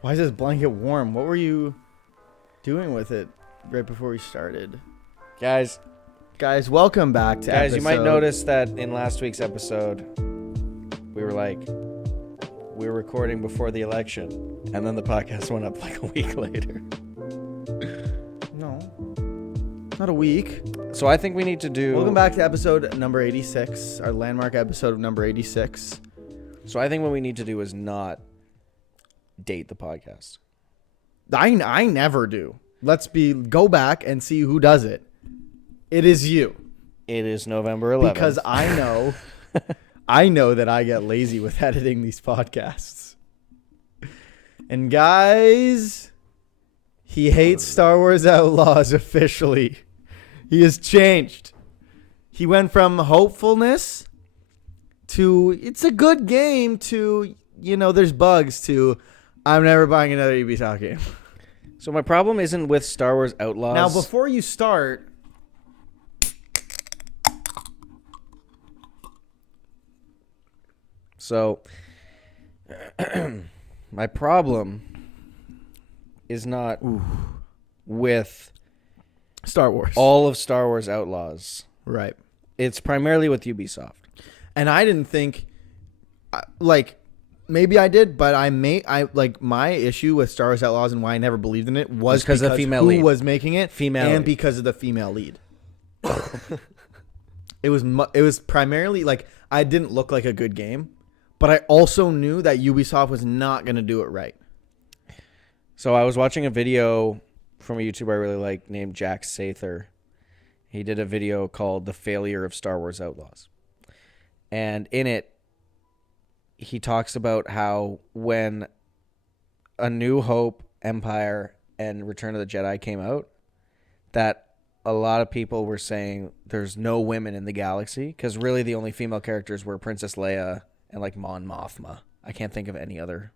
Why is this blanket warm? What were you doing with it right before we started? Guys, welcome back to you might notice that in last week's episode, we were recording before the election, and then the podcast went up like a week later. No, not a week. So I think we need to do... Welcome back to episode number 86, our landmark episode of number 86. So I think what we need to do is not date the podcast. I never do. Go back and see who does it. It is you. It is November 11th. Because I know that I get lazy with editing these podcasts. And guys, he hates Star Wars Outlaws officially. He has changed. He went from hopefulness to it's a good game to, there's bugs to I'm never buying another Ubisoft game. So my problem isn't with Star Wars Outlaws. Now, before you start... So, my problem is not with Star Wars. All of Star Wars Outlaws. Right. It's primarily with Ubisoft. And I didn't think, maybe I did, but my issue with Star Wars Outlaws and why I never believed in it was because of the female who lead. was making it, and because of the female lead. It was primarily I didn't look like a good game, but I also knew that Ubisoft was not going to do it right. So I was watching a video from a YouTuber I really like named Jack Sather. He did a video called The Failure of Star Wars Outlaws. And in it, he talks about how when A New Hope, Empire, and Return of the Jedi came out, that a lot of people were saying there's no women in the galaxy, because really the only female characters were Princess Leia and Mon Mothma. I can't think of any other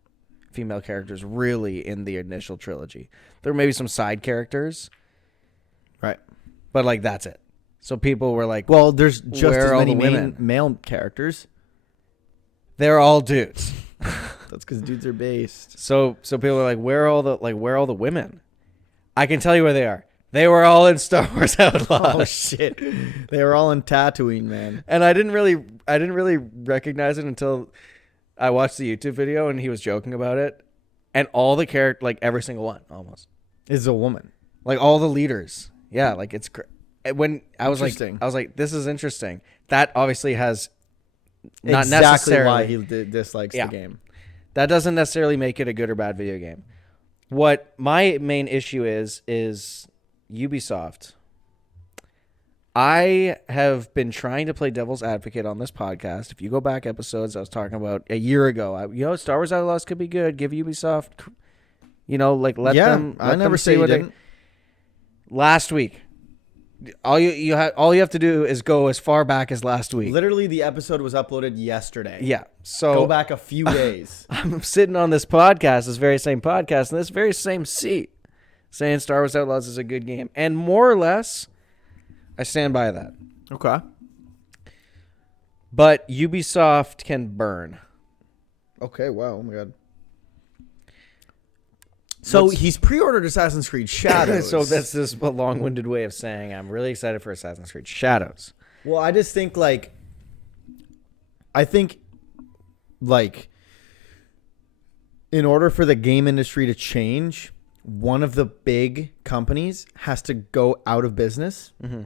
female characters really in the initial trilogy. There were maybe some side characters. Right. But that's it. So people were like, well, there's just as many women? Male characters. They're all dudes. That's because dudes are based. So people were like, where are all the women? I can tell you where they are. They were all in Star Wars Outlaws. Oh shit. They were all in Tatooine, man. And I didn't really recognize it until I watched the YouTube video and he was joking about it. And all the every single one almost is a woman. All the leaders. Yeah, it's when I was like, this is interesting. That obviously has not exactly necessarily why he dislikes the game. That doesn't necessarily make it a good or bad video game. What my main issue is Ubisoft. I have been trying to play devil's advocate on this podcast. If you go back episodes, I was talking about a year ago. Star Wars Outlaws could be good. Give Ubisoft, let them. I never say you didn't. Last week, all you have to do is go as far back as last week. Literally, the episode was uploaded yesterday. Yeah, so go back a few days. I'm sitting on this podcast, this very same podcast, in this very same seat, saying Star Wars Outlaws is a good game, and more or less, I stand by that. Okay. But Ubisoft can burn. Okay, wow, oh my god. So he's pre-ordered Assassin's Creed Shadows. So that's just a long-winded way of saying I'm really excited for Assassin's Creed Shadows. Well, I just think in order for the game industry to change, one of the big companies has to go out of business. Mm-hmm.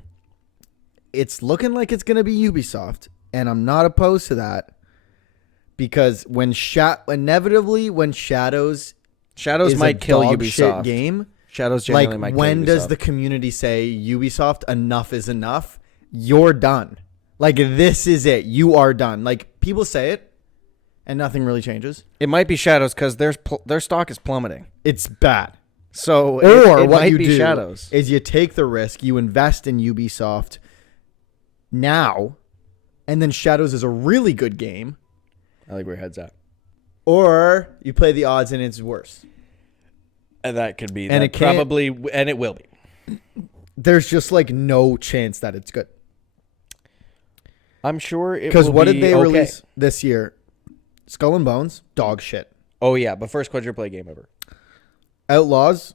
It's looking like it's going to be Ubisoft, and I'm not opposed to that because inevitably when Shadows might kill Ubisoft. Game. Shadows generally might kill Ubisoft. When does the community say, Ubisoft, enough is enough? You're done. This is it. You are done. People say it, and nothing really changes. It might be Shadows because their stock is plummeting. It's bad. So or what might you be do Shadows. is you take the risk, you invest in Ubisoft now, and then Shadows is a really good game. I like where your head's at. Or you play the odds and it's worse. And that could be. And it probably, and it will be. There's just no chance that it's good. I'm sure it will be. Because what did they release this year? Skull and Bones, dog shit. Oh, yeah. But first quadruple A game ever. Outlaws,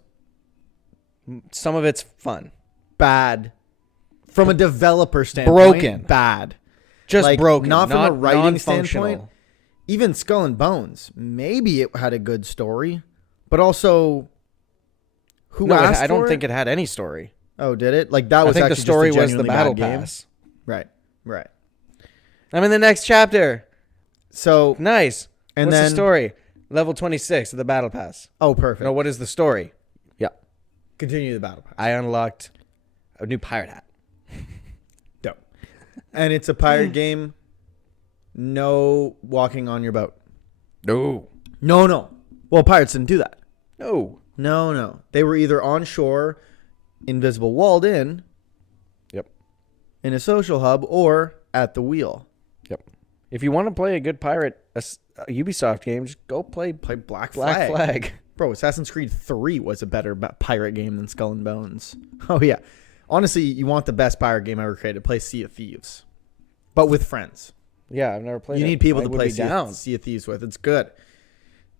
Some of it's fun. bad. From a developer standpoint, Broken. bad. Just Like, broken. not from a writing non-functional. standpoint. Even Skull and Bones, maybe it had a good story, but also, who asked I don't for think it? it had any story. Oh, did it? Like that I was think actually the story just a was the genuinely battle bad game. pass. Right. I'm in the next chapter. So Nice. and What's then the story? Level 26 of the battle pass. Oh, perfect. No, what is the story? Yeah. Continue the battle pass. I unlocked a new pirate hat. Dope. And it's a pirate game. No walking on your boat. No. No. Well, pirates didn't do that. No. They were either on shore, invisible, walled in. Yep. In a social hub, or at the wheel. Yep. If you want to play a good pirate a Ubisoft game, just go play Black Flag. Bro, Assassin's Creed 3 was a better pirate game than Skull and Bones. Oh, yeah. Honestly, you want the best pirate game ever created, play Sea of Thieves. But with friends. Yeah, I've never played it. You need people I to would play be down. Sea of Thieves with. It's good.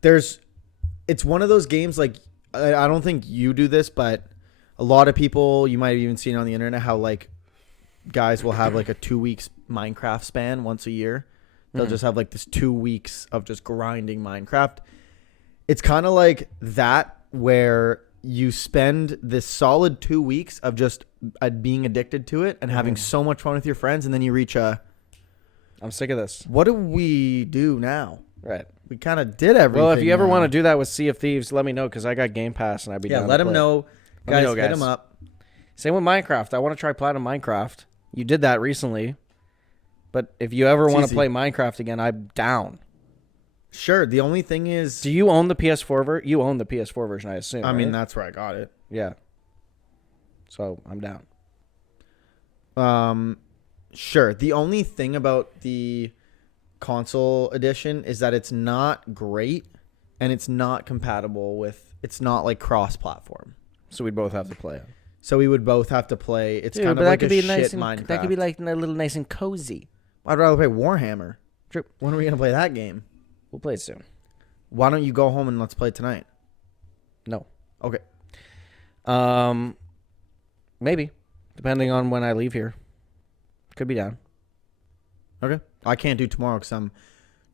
It's one of those games, like, I don't think you do this, but a lot of people, you might have even seen on the internet how, like, guys will have, like, a 2 weeks Minecraft span once a year. They'll just have, like, this 2 weeks of just grinding Minecraft. It's kind of like that, where you spend this solid 2 weeks of just being addicted to it and having so much fun with your friends, and then you reach I'm sick of this. what do we do now? Right. We kind of did everything. Well, if you ever now. want to do that with Sea of Thieves, let me know because I got Game Pass and I'd be down. let to them play. know. Let me know, Hit them up. Same with Minecraft. I want to try Platinum Minecraft. You did that recently. But if you ever want to easy. play Minecraft again, I'm down. Sure. The only thing is, Do you own the PS4 version? You own the PS4 version, I assume. I mean, right? that's where I got it. Yeah. So I'm down. Sure. The only thing about the console edition is that it's not great and it's not compatible with. It's not like cross-platform. So we'd both have to play it. So we would both have to play. It's Dude, kind but of that like could a be shit nice and, Minecraft. that could be like a little nice and cozy. I'd rather play Warhammer. True. When are we gonna play that game? We'll play it soon. Why don't you go home and let's play tonight? No. Okay. Maybe. Depending on when I leave here. Could be down. Okay. I can't do tomorrow because I'm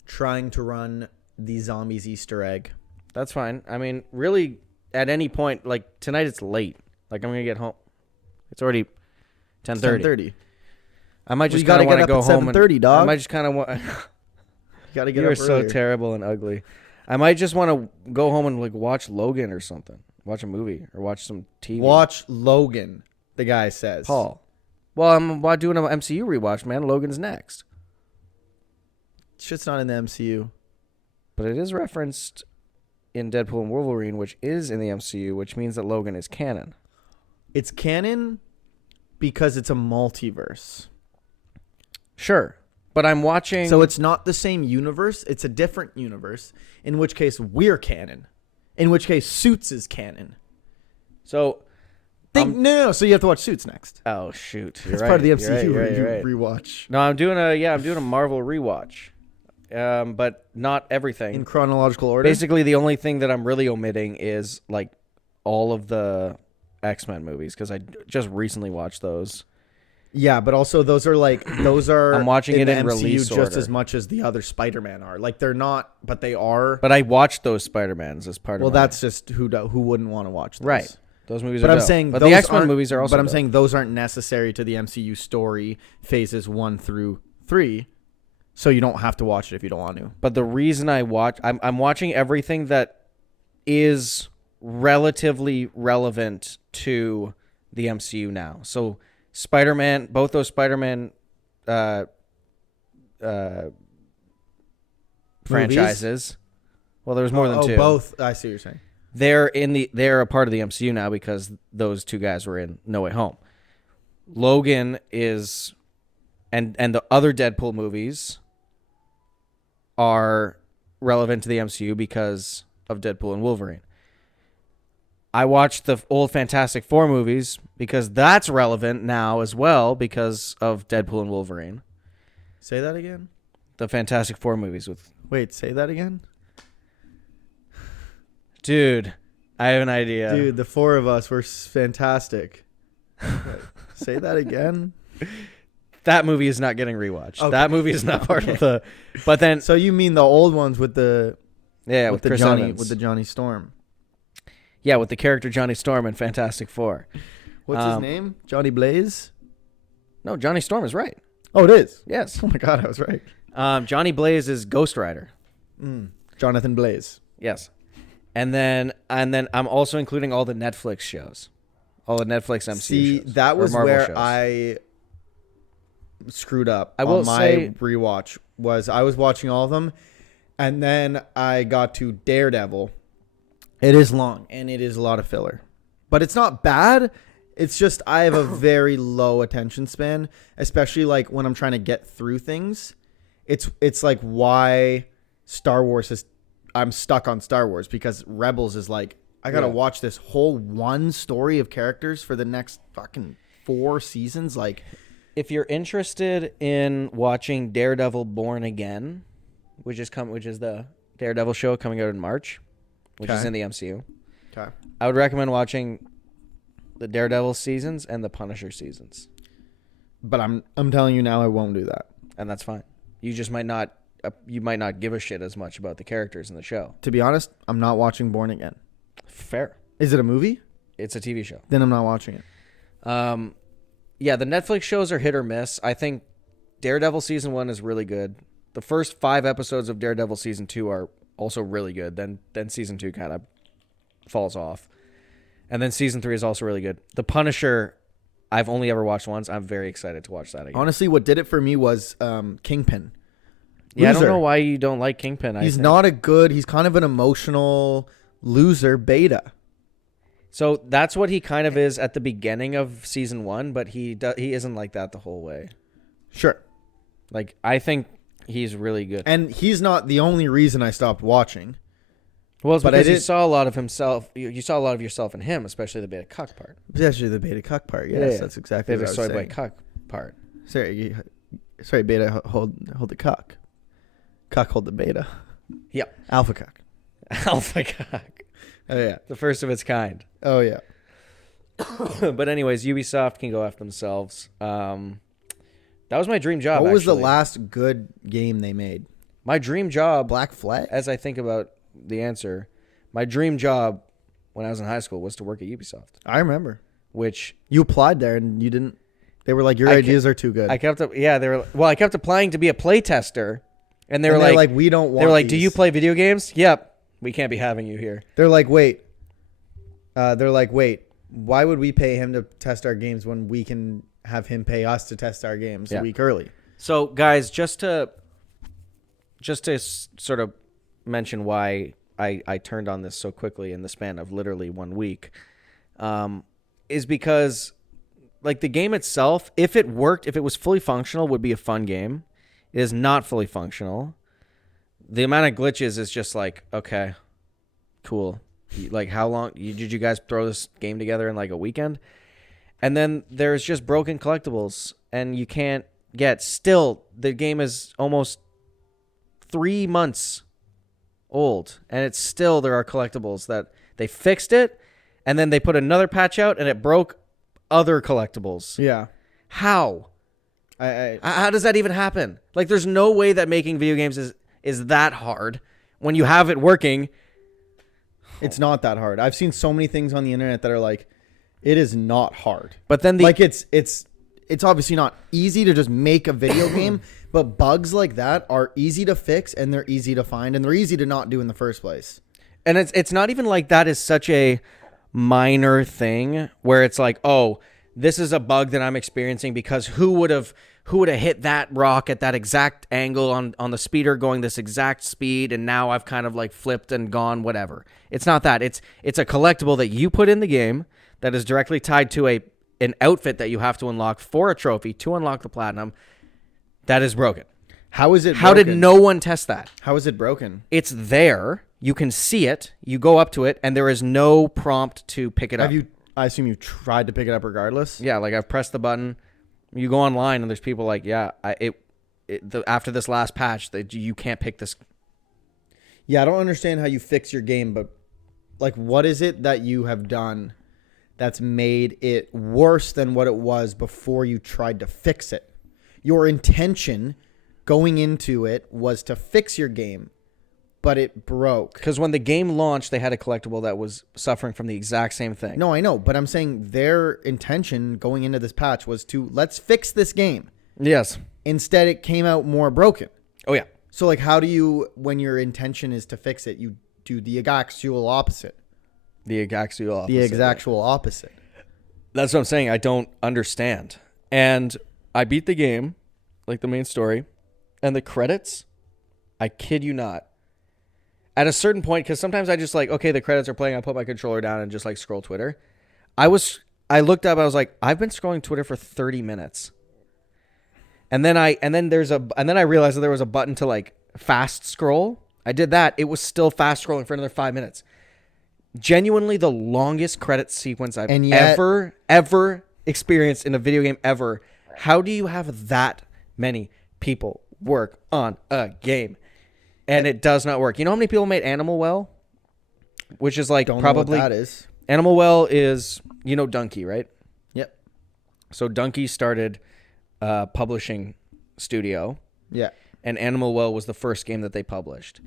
trying to run the zombies Easter egg. That's fine. I mean, really, at any point, like tonight, it's late. Like I'm gonna get home. It's already 10:30. 10:30. I might just you gotta kind of want get to up go at home. 7:30, dog. I might just kind of want. You gotta get You're up so earlier. terrible and ugly. I might just want to go home and like watch Logan or something. Watch a movie or watch some TV. Watch Logan. The guy says. Paul. Well, I'm doing an MCU rewatch, man. Logan's next, Shit's not in the MCU. but it is referenced in Deadpool and Wolverine, which is in the MCU, which means that Logan is canon. It's canon because it's a multiverse. Sure, but I'm watching. So it's not the same universe. It's a different universe. In which case, we're canon. In which case, Suits is canon. So. No. So you have to watch Suits next. Oh shoot! It's part of the MCU rewatch. No, I'm doing a Marvel rewatch, but not everything. In chronological order. Basically, the only thing that I'm really omitting is like all of the X-Men movies because I just recently watched those. Yeah, but also those are I'm watching it the in MCU release just order. as much as the other Spider-Man are. Like they're not, but they are. But I watched those Spider-Mans as part of. Well, that's just who wouldn't want to watch those. Right. Those movies But are I'm dope. saying but those the X-Men aren't- movies are also But I'm dope. saying those aren't necessary to the MCU story phases 1 through 3. So you don't have to watch it if you don't want to. But the reason I'm watching everything that is relatively relevant to the MCU now. So Spider-Man, both those Spider-Man franchises. Well, there was more than two. Both. I see what you're saying. They're a part of the MCU now because those two guys were in No Way Home. Logan is and the other Deadpool movies are relevant to the MCU because of Deadpool and Wolverine. I watched the old Fantastic Four movies because that's relevant now as well because of Deadpool and Wolverine. Say that again. The Fantastic Four movies with Wait, say that again. Dude, I have an idea. Dude, the four of us were fantastic. Say that again. That movie is not getting rewatched. Okay. That movie is not part of the. But then, So you mean the old ones with the with the Chris Johnny Evans. with the Johnny Storm? Yeah, with the character Johnny Storm in Fantastic Four. What's his name? Johnny Blaze? No, Johnny Storm is right. Oh, it is. Yes. Oh my God, I was right. Johnny Blaze is Ghost Rider. Jonathan Blaze. Yes. And then I'm also including all the Netflix shows. All the Netflix MCU See, shows. that or was Marvel where shows. I screwed up. I will on my say- rewatch was I was watching all of them, and then I got to Daredevil. It is long and it is a lot of filler, but it's not bad. It's just I have a very low attention span, especially like when I'm trying to get through things. It's like why Star Wars is. I'm stuck on Star Wars because Rebels is like I gotta watch this whole one story of characters for the next fucking 4 seasons. Like, if you're interested in watching Daredevil Born Again, which is the Daredevil show coming out in March, which is Okay. in the MCU, okay, I would recommend watching the Daredevil seasons and the Punisher seasons, but I'm telling you now, I won't do that. and that's fine. You just might not give a shit as much about the characters in the show. To be honest, I'm not watching Born Again. Fair. Is it a movie? It's a TV show. Then I'm not watching it. Yeah, the Netflix shows are hit or miss. I think Daredevil season 1 is really good. The first 5 episodes of Daredevil season 2 are also really good. Then season 2 kind of falls off. And then season 3 is also really good. The Punisher, I've only ever watched once. I'm very excited to watch that again. Honestly, what did it for me was Kingpin. Yeah, I don't Loser. know why you don't like Kingpin. He's kind of an emotional loser beta. So that's what he kind of is at the beginning of season 1, but he isn't like that the whole way. Sure. Like, I think he's really good. And he's not the only reason I stopped watching. Well, it's but because I you did- saw a lot of himself. You saw a lot of yourself in him, especially the beta cuck part. Especially the beta cuck part. Yes, Yeah. that's exactly Beta what I soy was boy saying. cuck part. Sorry, beta, hold the cuck. Cuck, hold the beta. Yep. Alpha cuck. Alpha cuck. Oh, yeah. The first of its kind. Oh, yeah. But anyways, Ubisoft can go after themselves. That was my dream job. What was the actually. last good game they made? My dream job, Black Flag? as I think about the answer, my dream job when I was in high school was to work at Ubisoft, I remember. which You applied there and you didn't. They were like, your I ideas are too good. I kept up. Yeah, I kept applying to be a play tester, and they're like, we don't want they were like, do these." you play video games? Yep. We can't be having you here. They're like, wait. Why would we pay him to test our games when we can have him pay us to test our games Yeah. a week early? So, guys, just to sort of mention why I turned on this so quickly in the span of literally 1 week, is because, like, the game itself, if it worked, if it was fully functional, would be a fun game. It is not fully functional. The amount of glitches is just like, okay, cool. Like, how long did you guys throw this game together in like a weekend? And then there's just broken collectibles, and you can't get. Still, the game is almost 3 months old, and it's still there are collectibles that they fixed it, and then they put another patch out, and it broke other collectibles. Yeah. How? How does that even happen? Like, there's no way that making video games is that hard when you have it working. It's not that hard. I've seen so many things on the internet that are like, it is not hard. But then Like, it's obviously not easy to just make a video game, but bugs like that are easy to fix, and they're easy to find, and they're easy to not do in the first place. And it's not even like that is such a minor thing where it's like, oh, this is a bug that I'm experiencing because who would have hit that rock at that exact angle on the speeder going this exact speed, and now I've kind of like flipped and gone whatever. It's not that. It's a collectible that you put in the game that is directly tied to an outfit that you have to unlock for a trophy to unlock the platinum that is broken. How is it How did broken? no one test that? How is it broken? It's there. You can see it. You go up to it, and there is no prompt to pick it up. I assume you tried to pick it up regardless? Yeah, like I've pressed the button. You go online, and there's people like, yeah, after this last patch, that you can't pick this. Yeah, I don't understand how you fix your game, but like, what is it that you have done that's made it worse than what it was before you tried to fix it? Your intention going into it was to fix your game, but it broke. Because when the game launched, they had a collectible that was suffering from the exact same thing. No, I know, but I'm saying their intention going into this patch was to, let's fix this game. Yes. Instead, it came out more broken. Oh, yeah. So, like, how do you, when your intention is to fix it, you do the actual opposite? The actual opposite. The exactual opposite. That's what I'm saying. I don't understand. And I beat the game, like the main story, and the credits, I kid you not. At a certain point, because sometimes I just like, okay, the credits are playing, I put my controller down and just like scroll Twitter. I looked up, I was like, I've been scrolling Twitter for 30 minutes. And then I realized that there was a button to like fast scroll. I did that. It was still fast scrolling for another 5 minutes. Genuinely the longest credit sequence I've ever experienced in a video game ever. How do you have that many people work on a game and it does not work? You know how many people made Animal Well? Which is like probably know what that is. Animal Well is, you know, Donkey, right? Yep. So Donkey started a publishing studio. Yeah. And Animal Well was the first game that they published.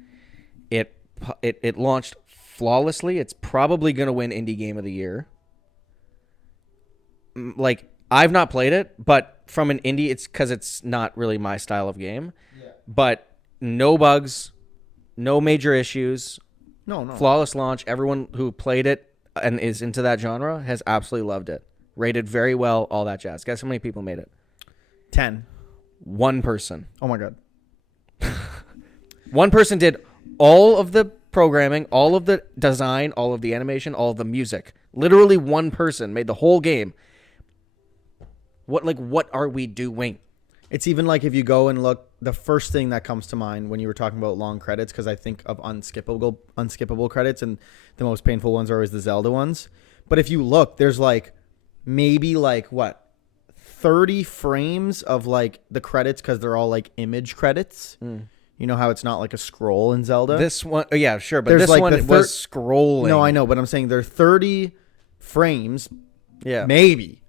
It launched flawlessly. It's probably going to win Indie Game of the Year. Like, I've not played it, but from an indie, it's because it's not really my style of game. Yeah. But no bugs, no major issues. No. Flawless launch. Everyone who played it and is into that genre has absolutely loved it. Rated very well, all that jazz. Guess how many people made it? 10. One person. Oh, my God. One person did all of the programming, all of the design, all of the animation, all of the music. Literally one person made the whole game. What are we doing? It's even like if you go and look, the first thing that comes to mind when you were talking about long credits, because I think of unskippable credits, and the most painful ones are always the Zelda ones. But if you look, there's like maybe like what? 30 frames of like the credits because they're all like image credits. You know how it's not like a scroll in Zelda? This one, yeah, sure, but There's this like one the was scrolling. No, I know, but I'm saying there are 30 frames. Yeah. Maybe.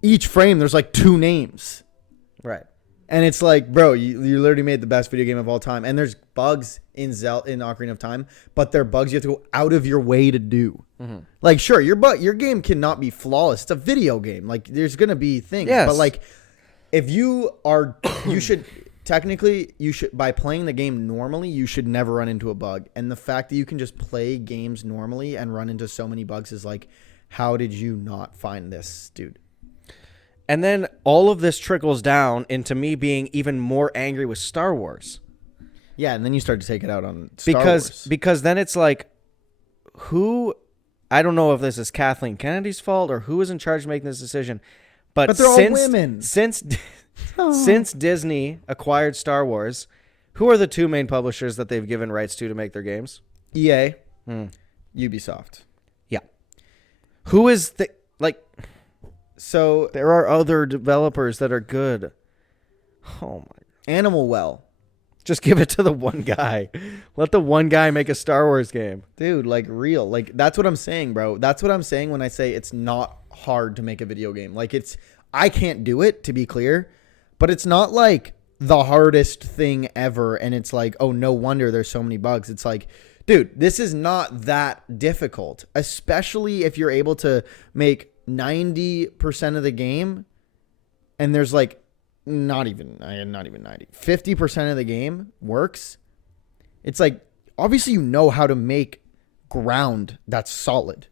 Each frame, there's like 2 names. Right. And it's like, bro, you literally made the best video game of all time. And there's bugs in Ocarina of Time, but they're bugs you have to go out of your way to do. Mm-hmm. Like, sure, your game cannot be flawless. It's a video game. Like, there's going to be things. Yes. But, like, if you are, you should, technically, by playing the game normally, you should never run into a bug. And the fact that you can just play games normally and run into so many bugs is like, how did you not find this, dude? And then all of this trickles down into me being even more angry with Star Wars. Yeah, and then you start to take it out on Star Wars. Because then it's like, I don't know if this is Kathleen Kennedy's fault or who is in charge of making this decision. But they're all women. Since Disney acquired Star Wars, who are the 2 main publishers that they've given rights to make their games? EA, Ubisoft. Yeah. Who is the, like... So there are other developers that are good. Oh my! Animal Well. Just give it to the one guy. Let the one guy make a Star Wars game. Dude, like real. Like that's what I'm saying, bro. That's what I'm saying when I say it's not hard to make a video game. Like I can't do it, to be clear, but it's not like the hardest thing ever and it's like, oh, no wonder there's so many bugs. It's like, dude, this is not that difficult, especially if you're able to make 90% of the game and there's like not even 90, 50% of the game works. It's like, obviously you know how to make ground that's solid.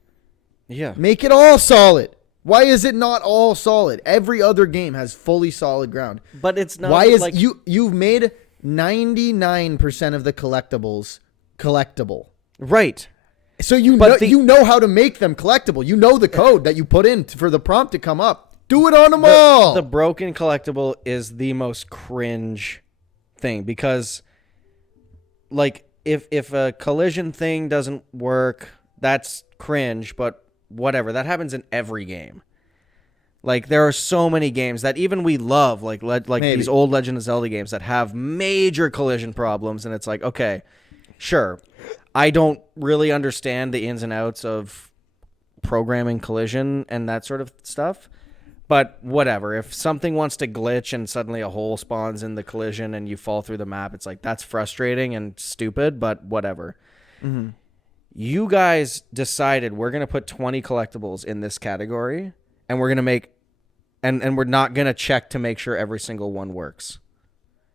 Yeah. Make it all solid. Why is it not all solid? Every other game has fully solid ground. But it's not. Why is like you've made 99% of the collectibles collectible. Right. So you know how to make them collectible. You know the code that you put in for the prompt to come up. Do it on them all. The broken collectible is the most cringe thing because, like, if a collision thing doesn't work, that's cringe. But whatever, that happens in every game. Like, there are so many games that even we love, like these old Legend of Zelda games that have major collision problems, and it's like, okay, sure. I don't really understand the ins and outs of programming collision and that sort of stuff. But whatever. If something wants to glitch and suddenly a hole spawns in the collision and you fall through the map, it's like, that's frustrating and stupid, but whatever. Mm-hmm. You guys decided we're going to put 20 collectibles in this category, and we're going to make, and we're not going to check to make sure every single one works.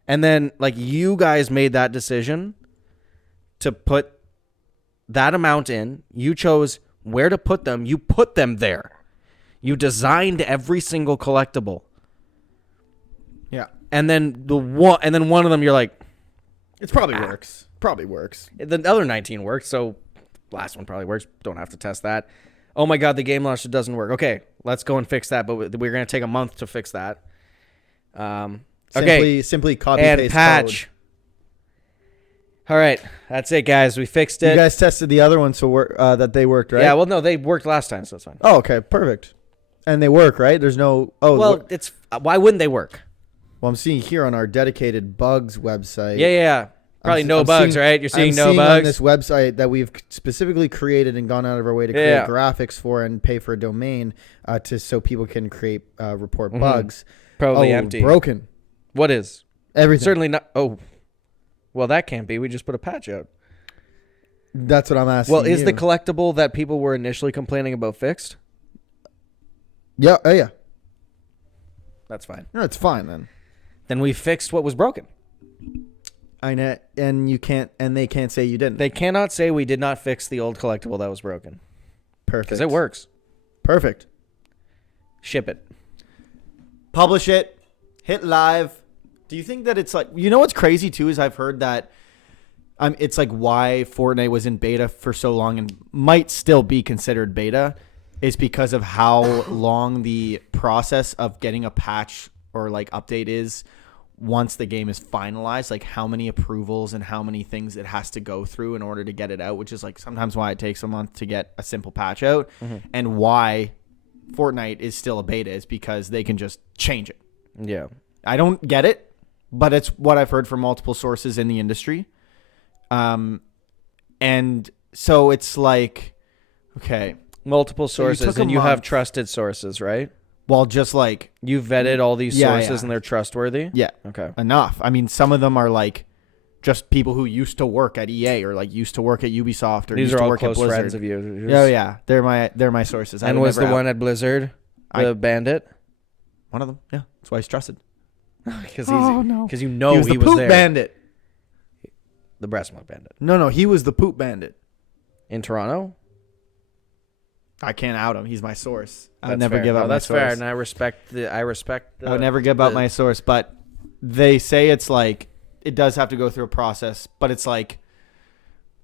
And then, like, you guys made that decision to put that amount in. You chose where to put them. You put them there. You designed every single collectible. Yeah. And then one of them, you're like, It probably works. Probably works. the other 19 worked, so last one probably works. Don't have to test that. Oh my God, the game launcher doesn't work. Okay, let's go and fix that. But we're going to take a month to fix that. Okay. Simply copy And paste patch. All right, that's it, guys. We fixed code. it. You guys tested the other ones that they worked, right? Yeah, well, no, they worked last time, so it's fine. Oh, okay, perfect. And they work, right? There's no. Oh, Well, it's why wouldn't they work? Well, I'm seeing here on our dedicated bugs website. Yeah. Probably no bugs, right? You're seeing no on bugs. this website that we've specifically created and gone out of our way to create graphics for and pay for a domain so people can report bugs. Probably empty. Broken. What is? Everything. Certainly not. Oh, well, that can't be. We just put a patch out. That's what I'm asking. Well, is you. the collectible that people were initially complaining about fixed? Yeah. Oh, yeah. That's fine. No, it's fine then. Then we fixed what was broken. And you can't, and they can't say you didn't. They cannot say we did not fix the old collectible that was broken. Perfect. Because it works. Perfect. Ship it. Publish it. Hit live. Do you think that it's like, you know what's crazy too is I've heard that it's like why Fortnite was in beta for so long and might still be considered beta is because of how long the process of getting a patch or like update is once the game is finalized, like how many approvals and how many things it has to go through in order to get it out, which is like sometimes why it takes a month to get a simple patch out, and why Fortnite is still a beta is because they can just change it. Yeah. I don't get it, but it's what I've heard from multiple sources in the industry. And so it's like, okay. Multiple So you sources, took a and you have month. trusted sources, right? Well, just like, You vetted all these Yeah, sources, yeah. and they're trustworthy? yeah, Okay. enough. I mean, some of them are like just people who used to work at EA or like used to work at Ubisoft or These used are to all work close at Blizzard. friends of yours. Oh yeah, they're my sources. I And would was never the out- one at Blizzard the bandit? one of them? Yeah, that's why he's trusted. Because no, because you know he was the poop there. bandit. The breast milk bandit No, he was the poop bandit. in Toronto. I can't out him. He's my source. I would That's never fair. give No, out my that's source. fair, and I respect the. I would never give out my source, but they say it's like it does have to go through a process. But it's like,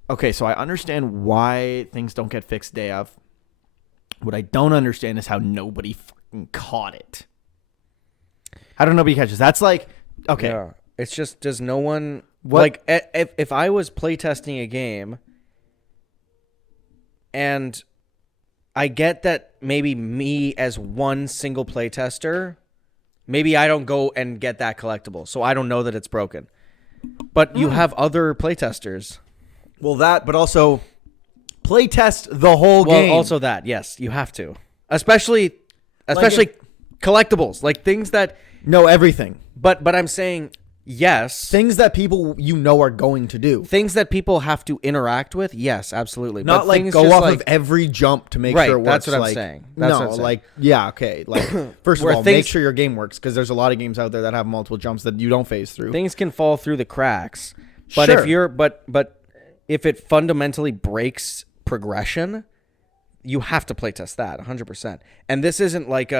okay, so I understand why things don't get fixed day of. What I don't understand is how nobody fucking caught it. How do nobody catches? That's like, okay, Yeah. It's just, does no one What- like if I was playtesting a game, and I get that maybe me as one single playtester, maybe I don't go and get that collectible, so I don't know that it's broken. But you have other playtesters. well that, but also play test the whole Well, game. also that, yes, you have to, especially collectibles, like things that. know everything. But I'm saying yes. Things that people are going to do. Things that people have to interact with, yes, absolutely. Not But like things go just off like, of every jump to make Right, sure it works. that's what I'm like, saying. That's no, what I'm saying. like, yeah, okay. Like, first of Where all, things- make sure your game works because there's a lot of games out there that have multiple jumps that you don't phase through. things can fall through the cracks. But Sure. if you're but if it fundamentally breaks progression, you have to playtest that 100%. And this isn't like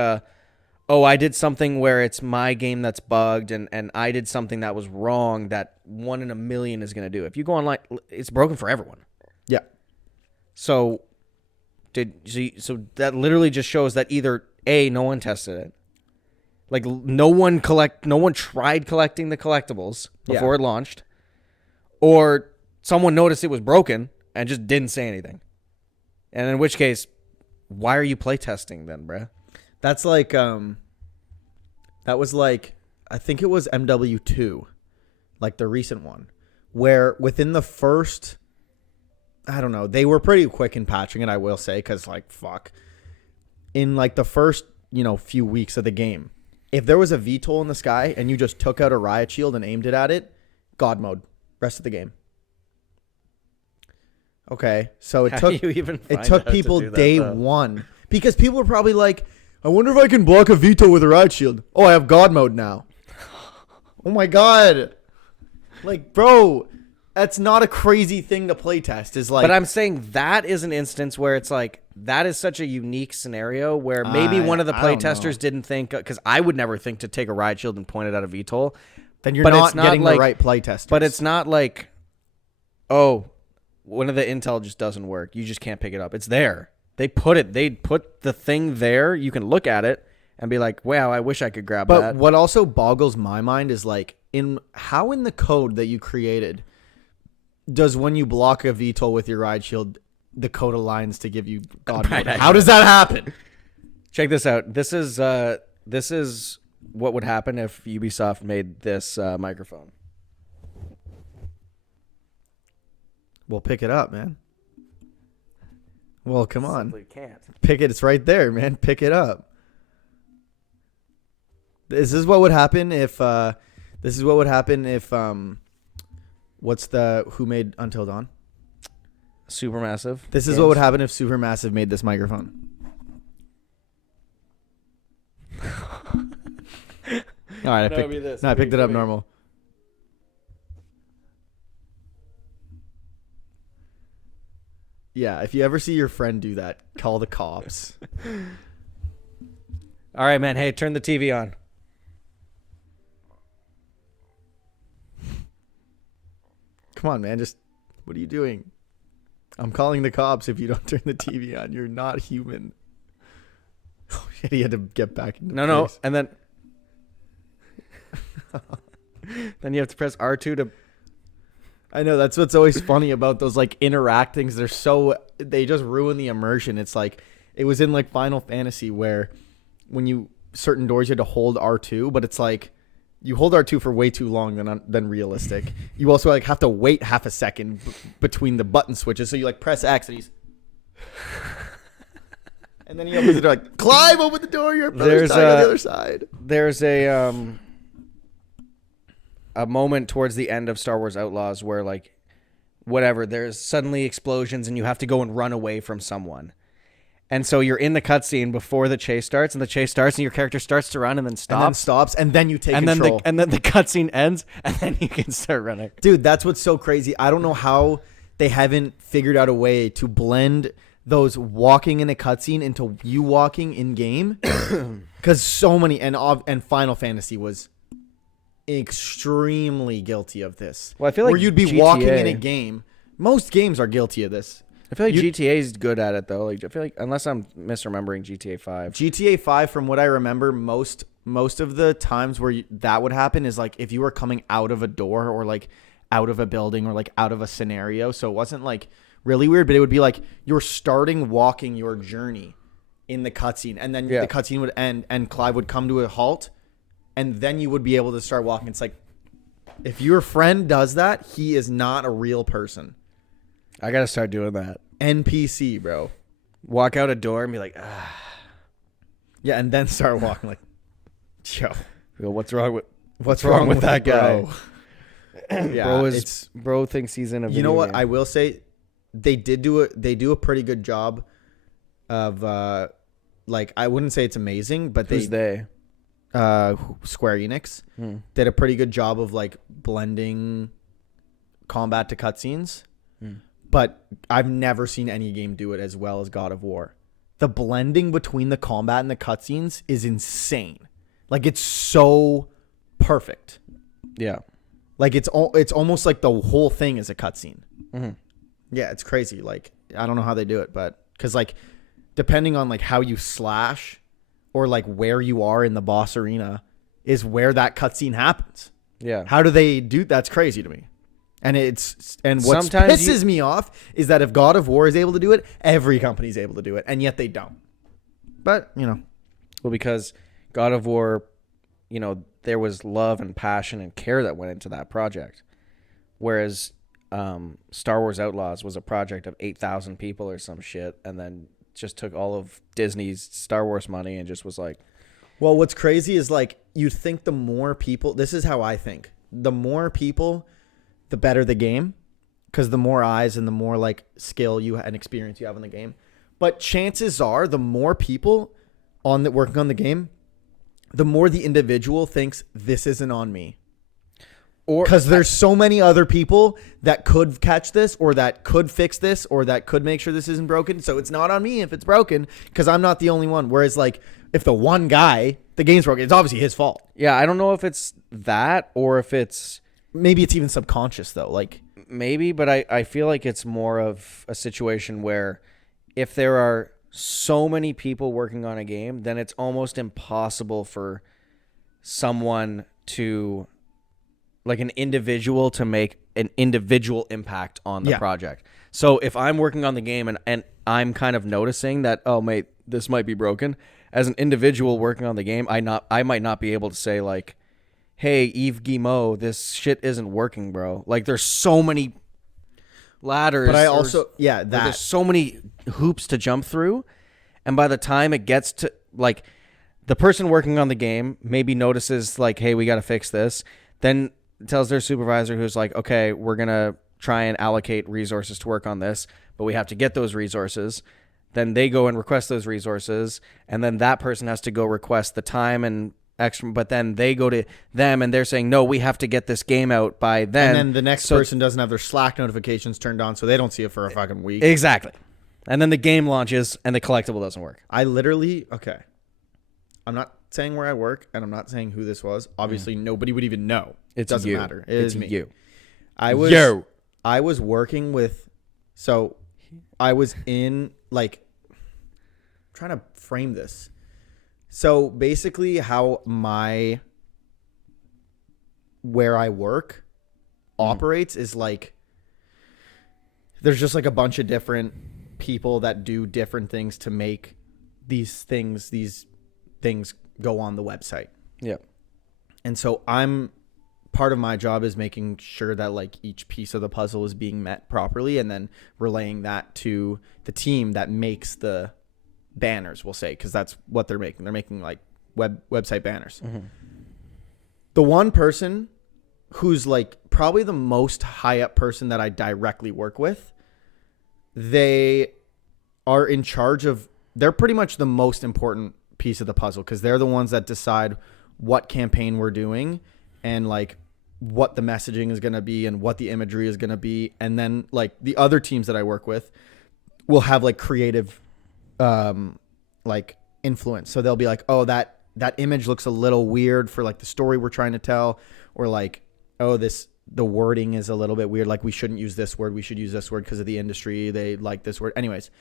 I did something where it's my game that's bugged and I did something that was wrong that 1 in a million is going to do. If you go online, it's broken for everyone. Yeah. So that literally just shows that either A, no one tested it. Like no one tried collecting the collectibles before it launched, or someone noticed it was broken and just didn't say anything. And in which case, why are you playtesting then, bruh? That's like, that was like, I think it was MW2, like the recent one, where within the first I don't know. They were pretty quick in patching it, I will say, because, like, fuck. In, like, the first, few weeks of the game, if there was a VTOL in the sky and you just took out a riot shield and aimed it at it, God mode. Rest of the game. Okay, so it took people day one. Because people were probably like, I wonder if I can block a VTOL with a riot shield. Oh, I have God mode now. Oh, my God. Like, bro... That's not a crazy thing to play test. But I'm saying that is an instance where it's like that is such a unique scenario where maybe one of the play testers didn't think, because I would never think to take a riot shield and point it at a VTOL. Then you're not getting the right play testers. But it's not like, oh, one of the intel just doesn't work. You just can't pick it up. It's there. They put the thing there. You can look at it and be like, wow, I wish I could grab that. But what also boggles my mind is like in the code that you created, does when you block a VTOL with your ride shield, the code aligns to give you God mode? How does that happen? Check this out. This is what would happen if Ubisoft made this microphone. Well, pick it up, man. Well, come on. Simply can't. Pick it. It's right there, man. Pick it up. This is what would happen if who made Until Dawn? Supermassive. This is what would happen if Supermassive made this microphone. All right, I picked it up normal. Yeah, if you ever see your friend do that, call the cops. All right, man. Hey, turn the TV on. Come on, man. What are you doing? I'm calling the cops if you don't turn the TV on. You're not human. Oh, shit. He had to get back into place. And then... then you have to press R2 to... I know. That's what's always funny about those, like, interact things. They just ruin the immersion. It's like... It was in, like, Final Fantasy where when certain doors you had to hold R2, but it's like... You hold R2 for way too long than realistic. You also like have to wait half a second between the button switches. So you like press X and he's... and then he opens the door like, Clive, open the door. Your brother's dying on the other side. There's a moment towards the end of Star Wars Outlaws where like, whatever, there's suddenly explosions and you have to go and run away from someone. And so you're in the cutscene before the chase starts, and the chase starts, and your character starts to run and then stops. And then you take control. And then the cutscene ends, and then you can start running. Dude, that's what's so crazy. I don't know how they haven't figured out a way to blend those walking in a cutscene into you walking in game. Because so many, and Final Fantasy was extremely guilty of this. Well, I feel like where you'd be walking in a game. Most games are guilty of this. I feel like GTA is good at it though. Like I feel like unless I'm misremembering GTA 5. GTA 5, from what I remember, most of the times where that would happen is like if you were coming out of a door or like out of a building or like out of a scenario. So it wasn't like really weird, but it would be like you're starting walking your journey in the cutscene, and then the cutscene would end and Clive would come to a halt, and then you would be able to start walking. It's like if your friend does that, he is not a real person. I gotta start doing that. NPC, bro. Walk out a door and be like, ah. Yeah, and then start walking like, yo. What's wrong with that guy? Yeah, bro thinks he's in a video You know what? game. I will say they do a pretty good job of like I wouldn't say it's amazing, but Who's they? Square Enix did a pretty good job of like blending combat to cutscenes. But I've never seen any game do it as well as God of War. The blending between the combat and the cutscenes is insane. Like it's so perfect. Yeah. Like it's almost like the whole thing is a cutscene. Mm-hmm. Yeah, it's crazy. Like I don't know how they do it, but because like depending on like how you slash or like where you are in the boss arena is where that cutscene happens. Yeah. How do they do? That's crazy to me. And what pisses me off is that if God of War is able to do it, every company's able to do it, and yet they don't. But, Well, because God of War, there was love and passion and care that went into that project. Whereas Star Wars Outlaws was a project of 8,000 people or some shit, and then just took all of Disney's Star Wars money and just was like, well, what's crazy is like you think the more people, this is how I think, the more people, the better the game, because the more eyes and the more like skill you and experience you have in the game. But chances are the more people working on the game, the more the individual thinks this isn't on me. Or because there's so many other people that could catch this or that could fix this or that could make sure this isn't broken. So it's not on me if it's broken because I'm not the only one. Whereas like if the one guy, the game's broken, it's obviously his fault. Yeah, I don't know if it's that or if it's... Maybe it's even subconscious though. Like maybe, but I feel like it's more of a situation where if there are so many people working on a game, then it's almost impossible for someone to, like an individual, to make an individual impact on the project. So if I'm working on the game and I'm kind of noticing that, oh, mate, this might be broken, as an individual working on the game, I might not be able to say like, hey, Yves Guillemot, this shit isn't working, bro. Like there's so many ladders. But I also, there's so many hoops to jump through. And by the time it gets to like the person working on the game maybe notices like, hey, we got to fix this. Then tells their supervisor who's like, okay, we're going to try and allocate resources to work on this, but we have to get those resources. Then they go and request those resources. And then that person has to go request the time and extra, but then they go to them and they're saying, no, we have to get this game out by then. And then the next person doesn't have their Slack notifications turned on, so they don't see it for a fucking week. Exactly. And then the game launches and the collectible doesn't work. I'm not saying where I work and I'm not saying who this was. Obviously, nobody would even know. It doesn't matter. It's me. You. I was working with, so I was in like, I'm trying to frame this. So basically how where I work operates is like, there's just like a bunch of different people that do different things to make these things go on the website. Yeah. And so part of my job is making sure that like each piece of the puzzle is being met properly and then relaying that to the team that makes the banners, we'll say, because that's what they're making. They're making like website banners. Mm-hmm. The one person who's like probably the most high up person that I directly work with, they are in charge of, they're pretty much the most important piece of the puzzle because they're the ones that decide what campaign we're doing and like what the messaging is going to be and what the imagery is going to be. And then like the other teams that I work with will have like creative like influence. So they'll be like, oh, that image looks a little weird for like the story we're trying to tell, or like, oh, the wording is a little bit weird. Like we shouldn't use this word. We should use this word because of the industry. They like this word. Anyways,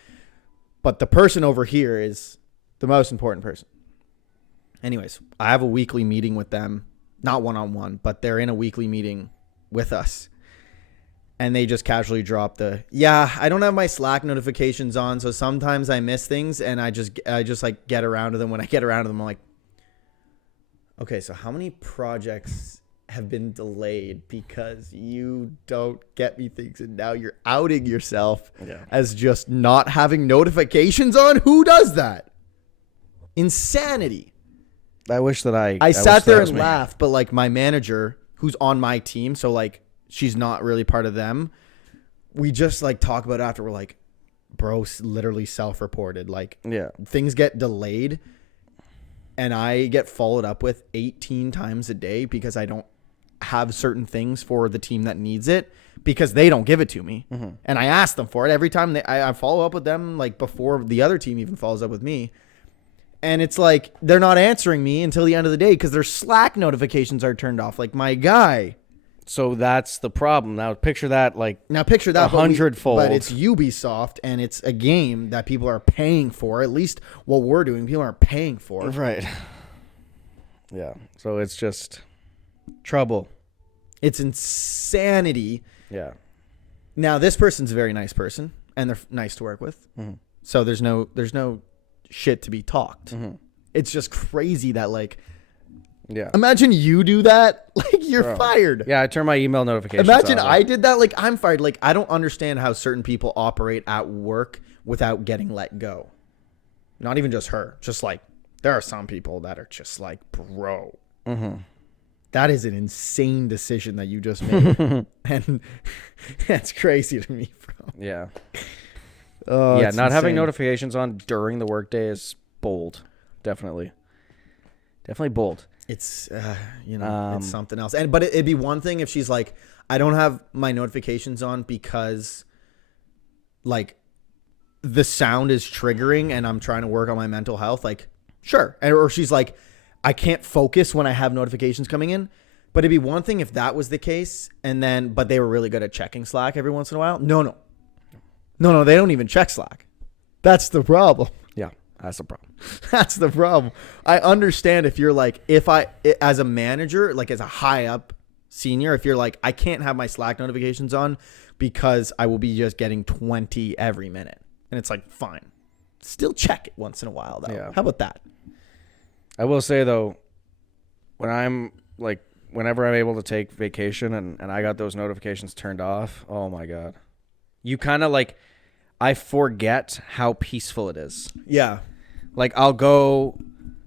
but the person over here is the most important person. Anyways, I have a weekly meeting with them, not one-on-one, but they're in a weekly meeting with us. And they just casually drop I don't have my Slack notifications on, so sometimes I miss things, and I just like get around to them. When I get around to them, I'm like, okay, so how many projects have been delayed because you don't get me things, and now you're outing yourself as just not having notifications on? Who does that? Insanity. I wish that I sat there and laughed, but like my manager, who's on my team, so like she's not really part of them, we just like talk about it after. We're like, bro, literally self-reported. Like, things get delayed and I get followed up with 18 times a day because I don't have certain things for the team that needs it because they don't give it to me. Mm-hmm. And I ask them for it every time I follow up with them, like before the other team even follows up with me. And it's like, they're not answering me until the end of the day because their Slack notifications are turned off. Like, my guy. So that's the problem. Now picture that 100-fold. But it's Ubisoft and it's a game that people are paying for. At least what we're doing, people aren't paying for. Right. Yeah. So it's just trouble. It's insanity. Yeah. Now this person's a very nice person and they're nice to work with. Mm-hmm. So there's no shit to be talked. Mm-hmm. It's just crazy that like Yeah. Imagine you do that. Like, you're Bro. fired. Yeah, I turn my email notifications Imagine off. I did that. Like, I'm fired. Like, I don't understand how certain people operate at work without getting let go. Not even just her. Just like, there are some people that are just like, bro. Mm-hmm. That is an insane decision that you just made. And that's crazy to me, bro. Yeah. Oh, Yeah, it's not having insane. notifications on during the workday is bold. Definitely bold. It's it's Um, something else. But it'd be one thing if she's like, I don't have my notifications on because like the sound is triggering and I'm trying to work on my mental health. Like, sure. Or she's like, I can't focus when I have notifications coming in. But it'd be one thing if that was the case, but they were really good at checking Slack every once in a while. No, they don't even check Slack. That's the problem. Yeah, that's the problem. That's the problem. I understand if you're like, as a manager, like as a high up senior, if you're like, I can't have my Slack notifications on because I will be just getting 20 every minute. And it's like, fine. Still check it once in a while, though. Yeah. How about that? I will say, though, whenever I'm able to take vacation and I got those notifications turned off, oh my God. You kind of like, I forget how peaceful it is. Yeah. Like, I'll go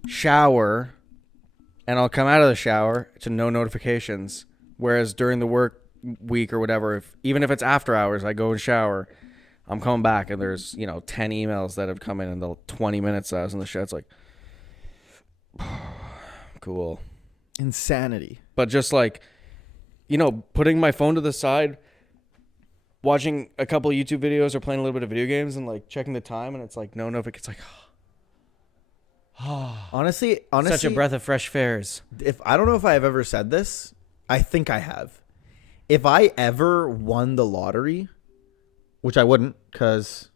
shower and I'll come out of the shower to no notifications. Whereas during the work week or whatever, even if it's after hours, I go and shower, I'm coming back and there's, 10 emails that have come in the 20 minutes I was in the show. It's like, cool. Insanity. But just like, putting my phone to the side, watching a couple of YouTube videos or playing a little bit of video games and like checking the time, and it's like it's like Honestly, such a breath of fresh airs. I don't know if I've ever said this. I think I have. If I ever won the lottery, which I wouldn't because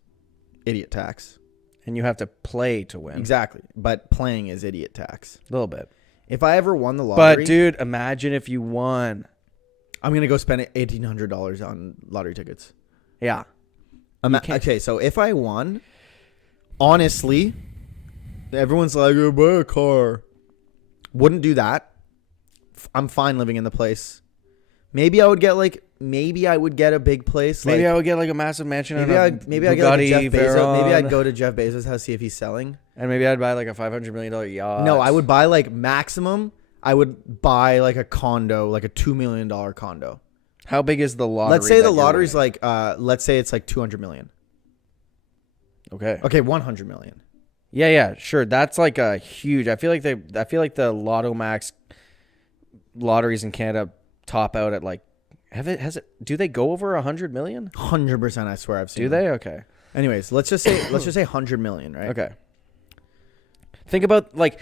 idiot tax. And you have to play to win. Exactly. But playing is idiot tax. A little bit. If I ever won the lottery. But dude, imagine if you won. I'm going to go spend $1,800 on lottery tickets. Yeah. Okay, so if I won, honestly, everyone's like, oh, buy a car. Wouldn't do that. I'm fine living in the place. Maybe I would get a big place. Maybe I would get like a massive mansion. Maybe I'd get like a Jeff Bezos. Maybe I'd go to Jeff Bezos' house, see if he's selling. And maybe I'd buy like a $500 million yacht. No, I would buy like maximum. I would buy like a condo, like a $2 million condo. How big is the lottery? Let's say the lottery's like, let's say it's like 200 million. Okay. Okay, 100 million. Yeah, sure. That's like a huge. I feel like the Lotto Max lotteries in Canada top out at like, do they go over 100 million? 100%, I swear I've seen. Do they? Okay. Anyways, let's just say 100 million, right? Okay. Think about like,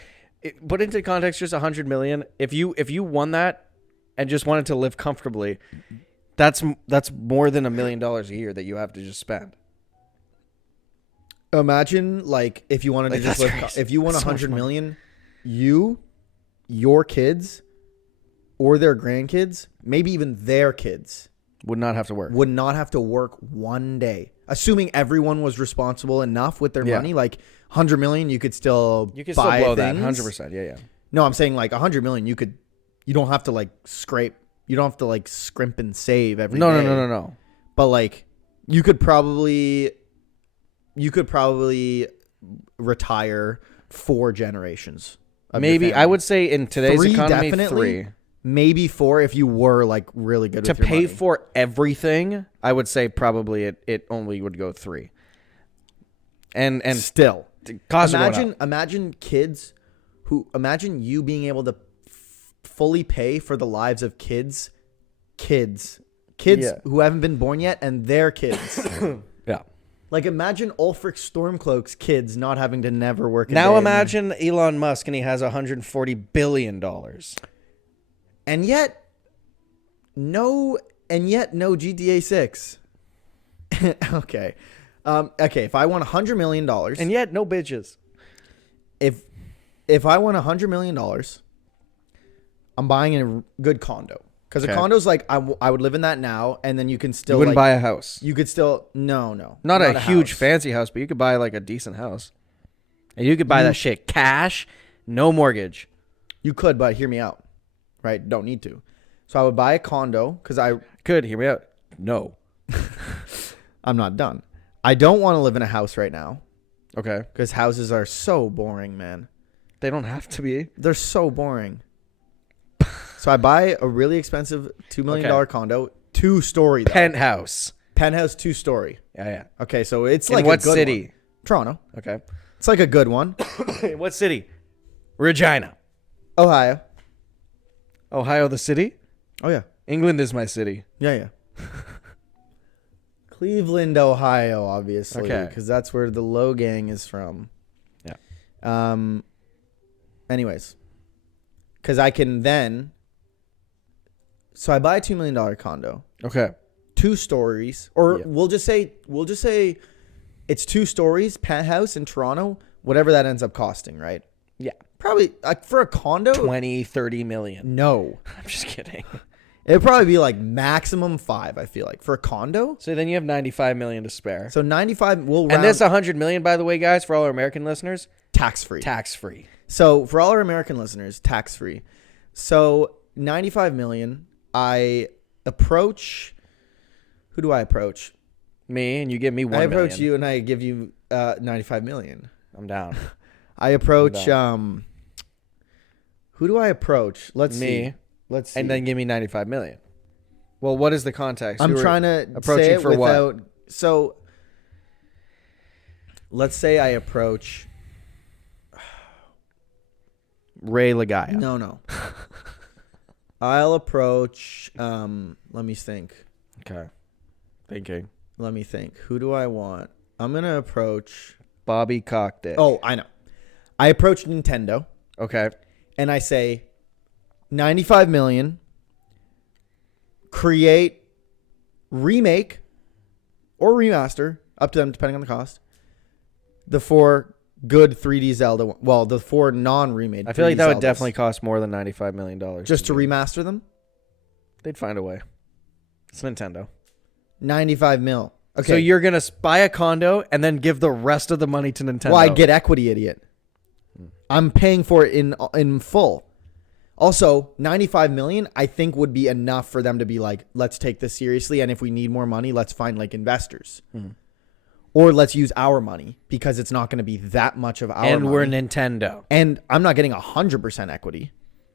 put into context just 100 million. If you won that and just wanted to live comfortably, that's more than $1 million a year that you have to just spend. Imagine like if you wanted to just live, if you won 100 million, your kids or their grandkids, maybe even their kids, would not have to work one day. Assuming everyone was responsible enough with their money, like 100 million, you could still buy blow things. That 100%. Yeah. No, I'm saying like 100 million, you don't have to like scrape, you don't have to like scrimp and save every day. No. But like you could probably retire 4 generations. Maybe I would say in today's 3, economy, definitely. 3. Maybe 4 if you were like really good To with your pay money. for everything, I would say probably it only would go 3. And still, cost imagine you being able to fully pay for the lives of kids who haven't been born yet and their kids. Yeah. Like imagine Ulfric Stormcloak's kids not having to never work. Now imagine Elon Musk and he has $140 billion. And yet no GTA 6. Okay. Okay, if I won $100 million. And yet no bitches. If I won $100 million, I'm buying a good condo. Because a condo's like, I would live in that now, and then you can still... You wouldn't buy a house. You could still... No. Not a huge fancy house, but you could buy like a decent house. And you could buy that shit cash, no mortgage. You could, but hear me out. Right? Don't need to. So I would buy a condo because I Could hear me out. No. I'm not done. I don't want to live in a house right now Okay. because houses are so boring, man. They don't have to be. They're so boring. So I buy a really expensive $2 million condo, 2-story though. Penthouse. Penthouse 2-story. Yeah. Okay, so it's In like what a good city? one. Toronto. Okay. It's like a good one. In what city? Regina. Ohio. Ohio, the city? Oh yeah. England is my city. Yeah. Cleveland, Ohio, obviously, Okay. because that's where the Low Gang is from. Yeah. Anyways, because I can then. So I buy a $2 million condo, Okay. 2 stories, or Yeah. we'll just say it's 2 stories, penthouse in Toronto, whatever that ends up costing, right? Yeah. Probably like for a condo. 20, 30 million. No, I'm just kidding. it'd probably be like maximum 5. I feel like for a condo. So then you have 95 million to spare. So 95 will round And this 100 million, by the way, guys, for all our American listeners, tax free. tax free. So for all our American listeners, tax free. So 95 million. I approach. Who do I approach? Me, and you give me 1 I million. approach you, and I give you 95 million. I'm down. I approach. Who do I approach? Let's see. Me. Let's see. And then give me 95 million. Well, what is the context? I'm You were trying to approaching say it for what? without. So let's say I approach. Ray Lagaya. No. I'll approach. Let me think. Okay. Thinking. Let me think. Who do I want? I'm gonna approach. Bobby Cockdick. Oh, I know. I approach Nintendo Okay. and I say 95 million. Create, remake, or remaster, up to them depending on the cost. The 4 good 3D Zelda. Well, the 4 non-remade. I feel like 3D that would Zeldas. definitely cost more than $95 million. Just to do. remaster them. They'd find a way. It's Nintendo. 95 mil. Okay. So you're going to buy a condo and then give the rest of the money to Nintendo. Well, I get equity, idiot. I'm paying for it in full. Also, 95 million, I think would be enough for them to be like, let's take this seriously. And if we need more money, let's find like investors. Or let's use our money because it's not going to be that much of our And money. we're Nintendo. And I'm not getting 100% equity.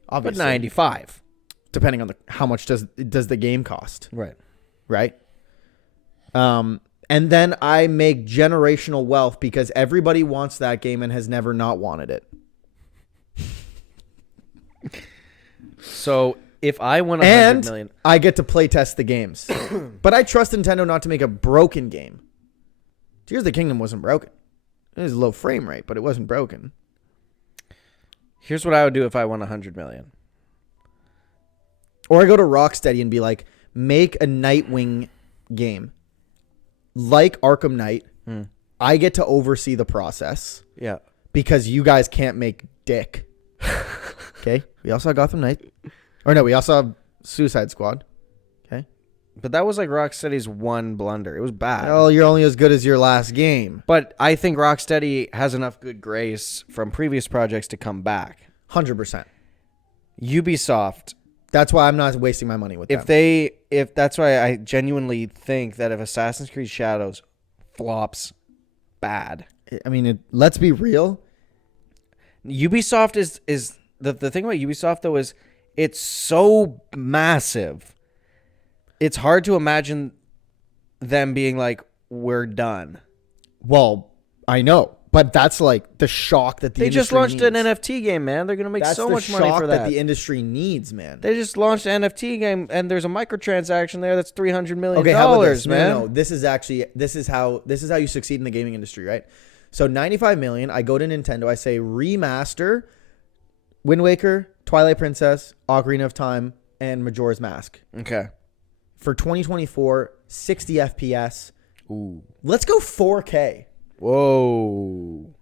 But Obviously. 95. Depending on how much does the game cost. Right. Right? And then I make generational wealth because everybody wants that game and has never not wanted it. So if I won 100 million. I get to play test the games. But I trust Nintendo not to make a broken game. Tears of the Kingdom wasn't broken. It was a low frame rate, but it wasn't broken. Here's what I would do if I won 100 million. Or I go to Rocksteady and be like, make a Nightwing game. Like Arkham Knight. I get to oversee the process. Yeah. Because you guys can't make dick. Okay? We also have Gotham Knight. Or no, we also have Suicide Squad. Okay? But that was like Rocksteady's one blunder. It was bad. Well, you're only as good as your last game. But I think Rocksteady has enough good grace from previous projects to come back. 100%. Ubisoft, That's why I'm not wasting my money with them. if that's why I genuinely think that if Assassin's Creed Shadows flops bad, I mean, let's be real. Ubisoft is the thing about Ubisoft though is it's so massive. It's hard to imagine them being like, we're done. Well, I know. But that's like the shock that the They industry just launched needs. an NFT game, man. They're going to make That's so the much money shock for that. the industry needs, man. They just launched an NFT game, and there's a microtransaction there that's $300 million. Okay, how about this? Man. No. This is how you succeed in the gaming industry, right? So 95 million. I go to Nintendo. I say remaster Wind Waker, Twilight Princess, Ocarina of Time, and Majora's Mask Okay. for 2024. 60 FPS. Ooh. Let's go 4K. Whoa.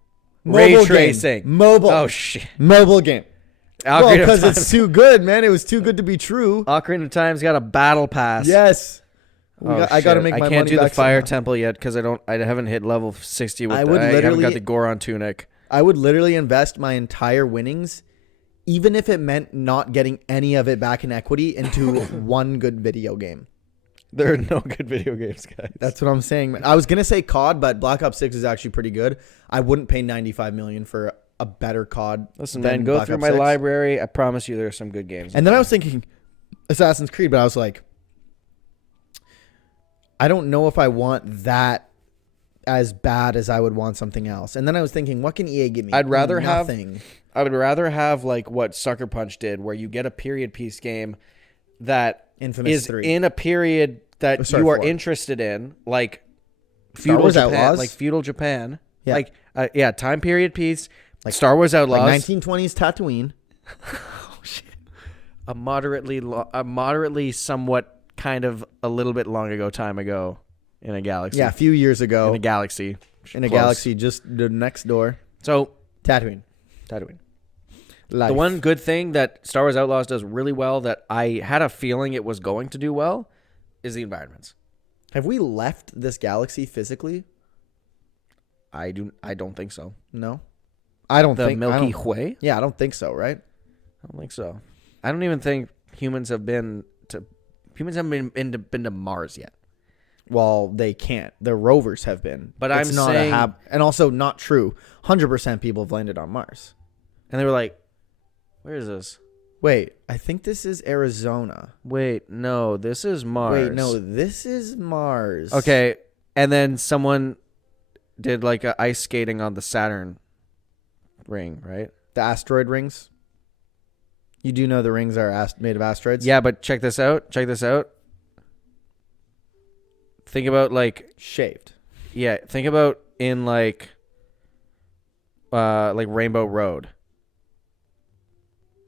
Mobile Ray game. tracing. Mobile. Oh shit. Mobile game. Well, Ocarina of because Time. it's too good, man. It was too good to be true. Ocarina of Time's got a battle pass. Yes. I got to make my money back. I can't do the fire somehow. temple yet because I haven't hit level 60 with I I would haven't literally- got the Goron tunic. I would literally invest my entire winnings even if it meant not getting any of it back in equity, into one good video game. There are no good video games, guys. That's what I'm saying, man. I was gonna say COD, but Black Ops 6 is actually pretty good. I wouldn't pay $95 million for a better COD. Listen, man, go through my library. I promise you there are some good games. And then I was thinking Assassin's Creed, but I was like, I don't know if I want that as bad as I would want something else. And then I was thinking, what can EA give me? I'd rather nothing. I would rather have like what Sucker Punch did, where you get a period piece game that Infamous is 3. in a period that you are 4. interested in, like Star Wars Japan, Outlaws? like feudal Japan, Yeah. like time period piece, like Star Wars Outlaws, like 1920s Tatooine. Oh, shit. A moderately somewhat kind of a little bit long ago time ago in a galaxy. Yeah, a few years ago. In a galaxy. In a galaxy just the next door. So Tatooine. The one good thing that Star Wars Outlaws does really well that I had a feeling it was going to do well is the environments. Have we left this galaxy physically? I don't think so. No. I don't The think Milky Way? Yeah, I don't think so, right? I don't think so. I don't even think humans haven't been to Mars yet. Well, they can't. The rovers have been. But it's I'm not saying, and also not true. 100% people have landed on Mars. and they were like, where is this? Wait, I think this is Arizona. Wait, no, this is Mars. Wait, no, this is Mars. Okay, and then someone did like a ice skating on the Saturn ring, right? The asteroid rings. You do know the rings are made of asteroids? Yeah, but check this out. Think about like Shaved. Yeah, think about in like Rainbow Road.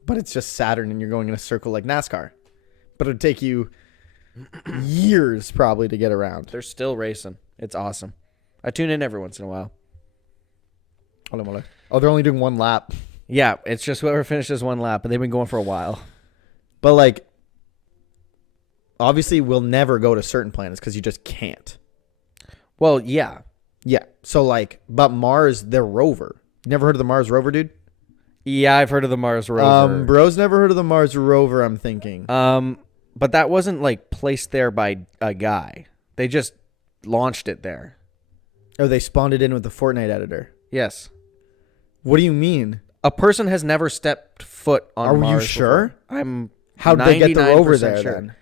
But it's just Saturn and you're going in a circle like NASCAR. But it'd take you years probably to get around. They're still racing. It's awesome. I tune in every once in a while. Oh, they're only doing one lap. Yeah, it's just whoever finishes one lap, but they've been going for a while. But like, obviously we'll never go to certain planets because you just can't. Well, yeah. Yeah. So like, but Mars, they're rover. You never heard of the Mars rover, dude? Yeah, I've heard of the Mars rover. Bro's never heard of the Mars rover, I'm thinking. But that wasn't like placed there by a guy. They just launched it there. Oh, they spawned it in with the Fortnite editor. Yes. What do you mean? A person has never stepped foot on Mars. Are you sure? I'm How'd they get the rover 99% there sure. then?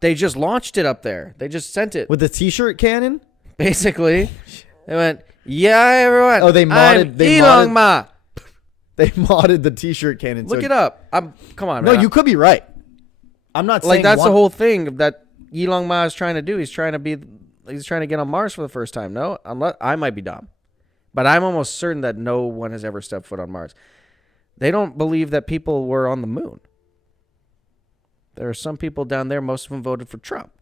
They just launched it up there. They just sent it. With the t-shirt cannon? Basically. They went, yeah, everyone. Oh, they modded. Elon Ma. They modded the t-shirt cannon. Look it up. Come on, No, man. you could be right. I'm not saying like that's the whole thing that Elon Ma is trying to do. He's trying to get on Mars for the first time. No, I might be dumb, but I'm almost certain that no one has ever stepped foot on Mars. They don't believe that people were on the moon. There are some people down there. Most of them voted for Trump.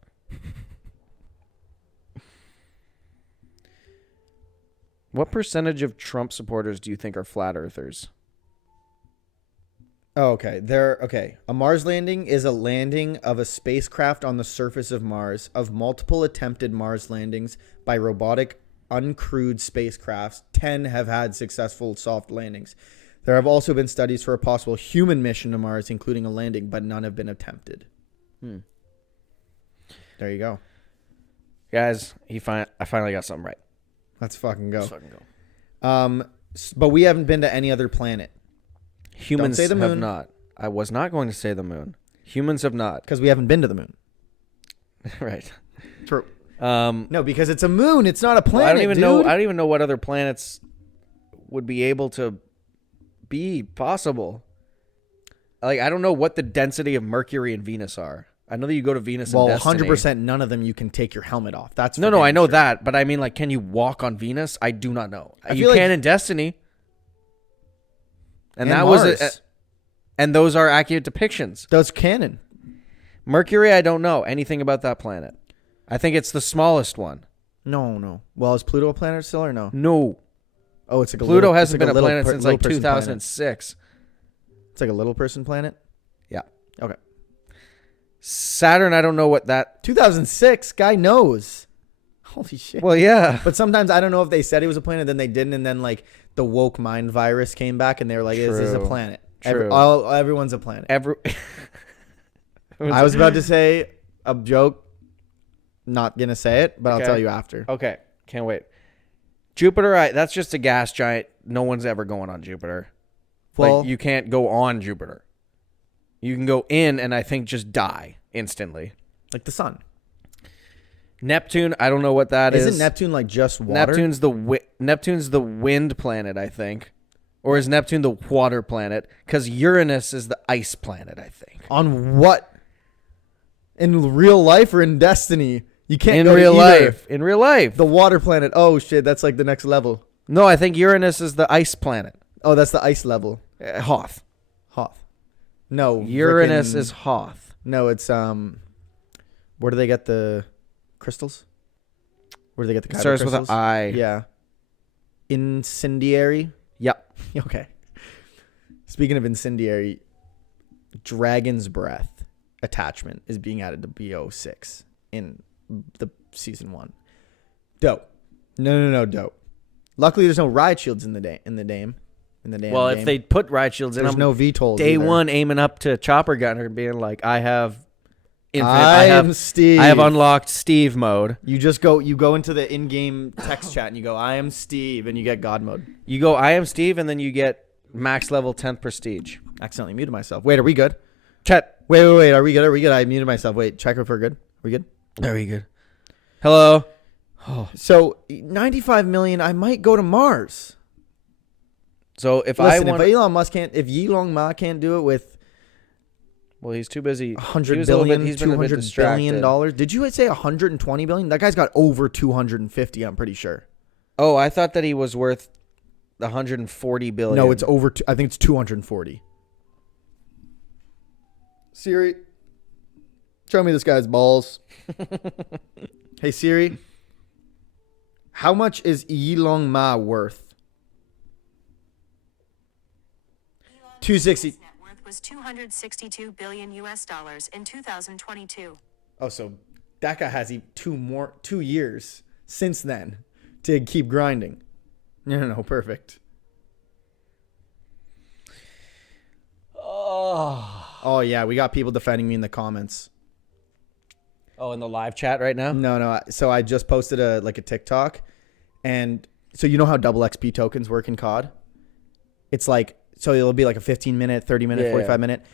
What percentage of Trump supporters do you think are flat earthers? Oh, okay. Okay. A Mars landing is a landing of a spacecraft on the surface of Mars. Of multiple attempted Mars landings by robotic, uncrewed spacecrafts, 10 have had successful soft landings. There have also been studies for a possible human mission to Mars, including a landing, but none have been attempted. There you go. Guys, I finally got something right. Let's fucking go. Let's fucking go. But we haven't been to any other planet. Humans Don't say the moon. have not. I was not going to say the moon. Humans have not. Because we haven't been to the moon. Right. True. No, because it's a moon. It's not a planet. Well, I don't dude. even know what other planets would be able to be possible. Like, I don't know what the density of Mercury and Venus are. I know that you go to Venus. Well, and Destiny. 100% none of them you can take your helmet off. That's no. I know that, but I mean, like, can you walk on Venus? I do not know. You can in Destiny, and that Mars. was and those are accurate depictions. That's canon. Mercury, I don't know anything about that planet. I think it's the smallest one. No. Well, is Pluto a planet still or no? No. Oh, it's like a Pluto little, hasn't like been a planet since like 2006. It's like a little person planet? Yeah. Okay. Saturn, I don't know what that... 2006? Guy knows. Holy shit. Well, yeah. But sometimes I don't know if they said it was a planet, then they didn't, and then like the woke mind virus came back and they were like, is this a planet? True. Everyone's a planet. I was about to say a joke. Not gonna say it, but I'll tell you after. Okay, can't wait. Jupiter, that's just a gas giant. No one's ever going on Jupiter. Well, like, you can't go on Jupiter. You can go in and I think just die instantly. like the sun. Neptune, I don't know what that is. Isn't Neptune like just water? Neptune's the wind planet, I think. Or is Neptune the water planet? Because Uranus is the ice planet, I think. On what? In real life or in Destiny? You can't In go real to either. life. In real life. The water planet. Oh shit, that's like the next level. No, I think Uranus is the ice planet. Oh, that's the ice level. Hoth. No, Uranus is Hoth. No, it's where do they get the crystals? Where do they get the kyber Starts crystals? with an I. Yeah. Incendiary. Yep. Okay. Speaking of incendiary, Dragon's Breath attachment is being added to BO6 in the season 1. Dope. No, dope. Luckily, there's no riot shields in the damn Well, game. if they put riot shields in there's them, no VTOLs day either. one aiming up to chopper gunner and being like, I have infinite. I am Steve. I have unlocked Steve mode. You go into the in-game text chat and you go, I am Steve, and you get God mode. You go, I am Steve, and then you get max level 10th prestige. Accidentally muted myself. Wait, are we good? Chat. Wait. Are we good? I muted myself. Wait, check if we're good. Are we good? Very good. Hello. Oh. So 95 million, I might go to Mars. So if Listen, if Elon Musk can't, if Elon Musk can't do it with well, he's too busy. $100 billion, He's been a bit $200 distracted. billion. Did you say 120 billion? That guy's got over 250. I'm pretty sure. Oh, I thought that he was worth 140 billion. No, it's over. I think it's 240. Siri, show me this guy's balls. Hey Siri, how much is Elon Musk worth? 260. Net worth was $262 billion in 2022. Oh, so that guy has 2 years since then to keep grinding. No, perfect. Oh yeah, we got people defending me in the comments. Oh, in the live chat right now? No. So I just posted a TikTok, and so you know how double XP tokens work in COD? It's like, so it'll be like a 15-minute, 30-minute, 45-minute.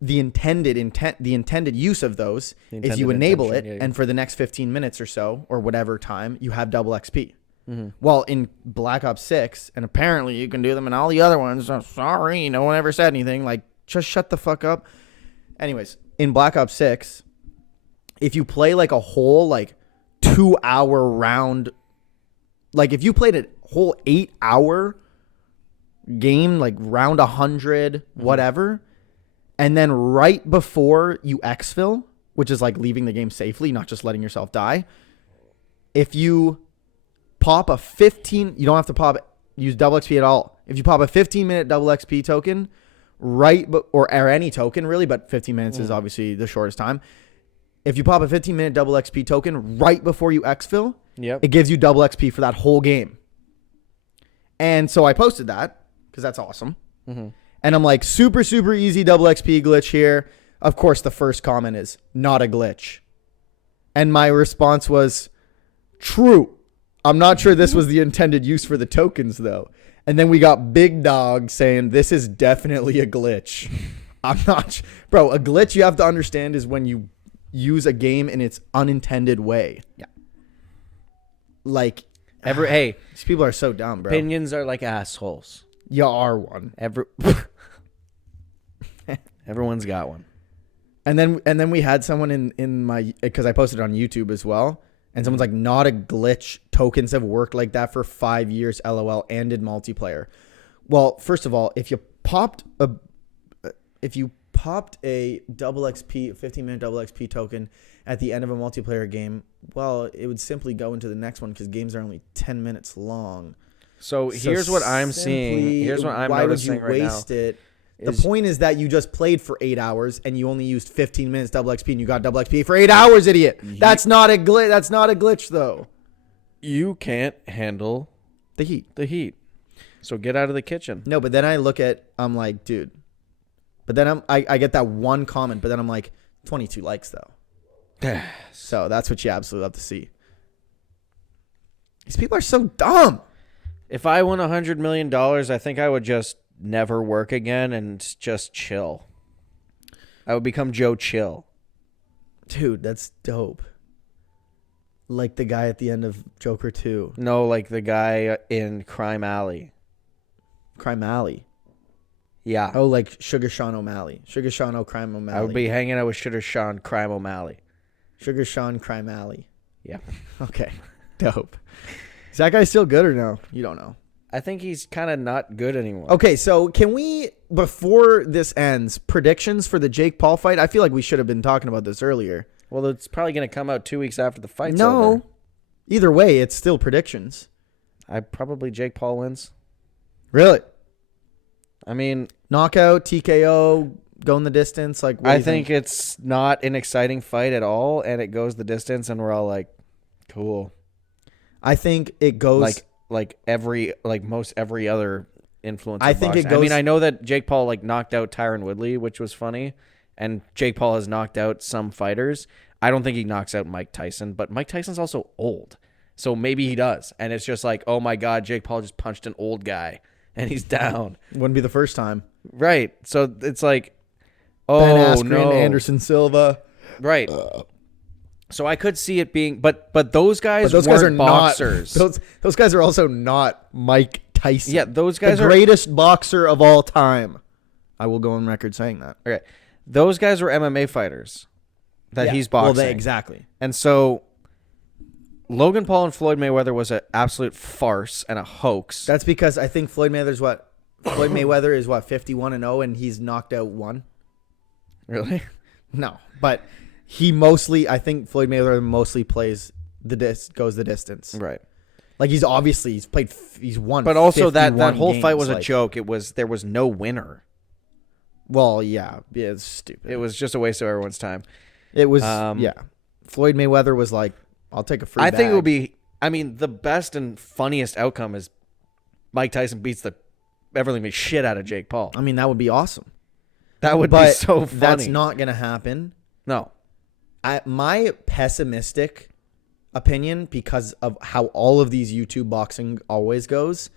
The intended use of those is you enable it, and for the next 15 minutes or so, or whatever time, you have double XP. Mm-hmm. Well, in Black Ops 6, and apparently you can do them in all the other ones. So sorry, no one ever said anything. Like, just shut the fuck up. Anyways, in Black Ops 6, if you play like a whole 2-hour round, like if you played a whole 8-hour game, like round 100, whatever, and then right before you exfil, which is like leaving the game safely, not just letting yourself die, if you pop a 15, you don't have to use double XP at all. If you pop a 15-minute double XP token, or any token really, but 15 minutes is obviously the shortest time. If you pop a 15-minute double XP token right before you exfil, it gives you double XP for that whole game. And so I posted that because that's awesome. Mm-hmm. And I'm like, super, super easy double XP glitch here. Of course, the first comment is not a glitch. And my response was, true. I'm not sure this was the intended use for the tokens, though. And then we got Big Dog saying, this is definitely a glitch. I'm not... Bro, a glitch you have to understand is when you use a game in its unintended way. Yeah. Like... Hey, these people are so dumb, bro. Opinions are like assholes. You are one. Everyone's got one. And then we had someone in my... Because I posted it on YouTube as well. And someone's like, not a glitch. Tokens have worked like that for 5 years, LOL, and in multiplayer. Well, first of all, if you popped a double XP, 15-minute double XP token at the end of a multiplayer game, well, it would simply go into the next one because games are only 10 minutes long. So here's what I'm seeing. Here's what I'm noticing right now. Why would you waste it? The point is that you just played for 8 hours and you only used 15 minutes double XP and you got double XP for 8 hours, idiot. That's not a glitch. That's not a glitch, though. You can't handle the heat. So get out of the kitchen. No, but then I'm like, dude, But then I get that one comment, but then I'm like, 22 likes though. So that's what you absolutely love to see. These people are so dumb. If I won $100 million, I think I would just never work again and just chill. I would become Joe Chill. Dude, that's dope. Like the guy at the end of Joker 2. No, like the guy in Crime Alley. Crime Alley. Yeah. Oh, like Sugar Sean O'Malley. Sugar Sean O'Crime O'Malley. I would be hanging out with Sugar Sean Crime O'Malley. Sugar Sean Crime Alley. Yeah. Okay. Dope. Is that guy still good or no? You don't know. I think he's kind of not good anymore. Okay, so can we, before this ends, predictions for the Jake Paul fight? I feel like we should have been talking about this earlier. Well, it's probably going to come out 2 weeks after the fight's No. over. Either way, it's still predictions. Jake Paul wins. Really? I mean, Knockout, TKO, going the distance. Like, what do I you think it's not an exciting fight at all, and it goes the distance, and we're all like, cool. I think it goes Like most every other influencer. I think boxing. it goes. I mean, I know that Jake Paul knocked out Tyron Woodley, which was funny, and Jake Paul has knocked out some fighters. I don't think he knocks out Mike Tyson, but Mike Tyson's also old, so maybe he does. And it's just like, oh my God, Jake Paul just punched an old guy, and he's down. Wouldn't be the first time. Right. So it's like, Ben oh Askren, no, Anderson Silva. right. So I could see it being, but those guys, But those guys are boxers. not. Those guys are also not Mike Tyson. Yeah, those guys the are greatest boxer of all time. I will go on record saying that. okay. Those guys were MMA fighters that Yeah. he's boxing. Well, exactly. And so Logan Paul and Floyd Mayweather was an absolute farce and a hoax. That's because I think Floyd Mayweather is 51-0, and he's knocked out one. Really? No, but I think Floyd Mayweather mostly goes the distance. Right. Like he's won. But also that 51 whole fight was games, a joke. There was no winner. Well, yeah, it's stupid. It was just a waste of everyone's time. It was Yeah. Floyd Mayweather was like, I'll take a free I bag. think it would be, the best and funniest outcome is Mike Tyson beats the Beverly shit out of Jake Paul. I mean, that would be awesome. That would be so funny. That's not going to happen. No. My pessimistic opinion, because of how all of these YouTube boxing always goes,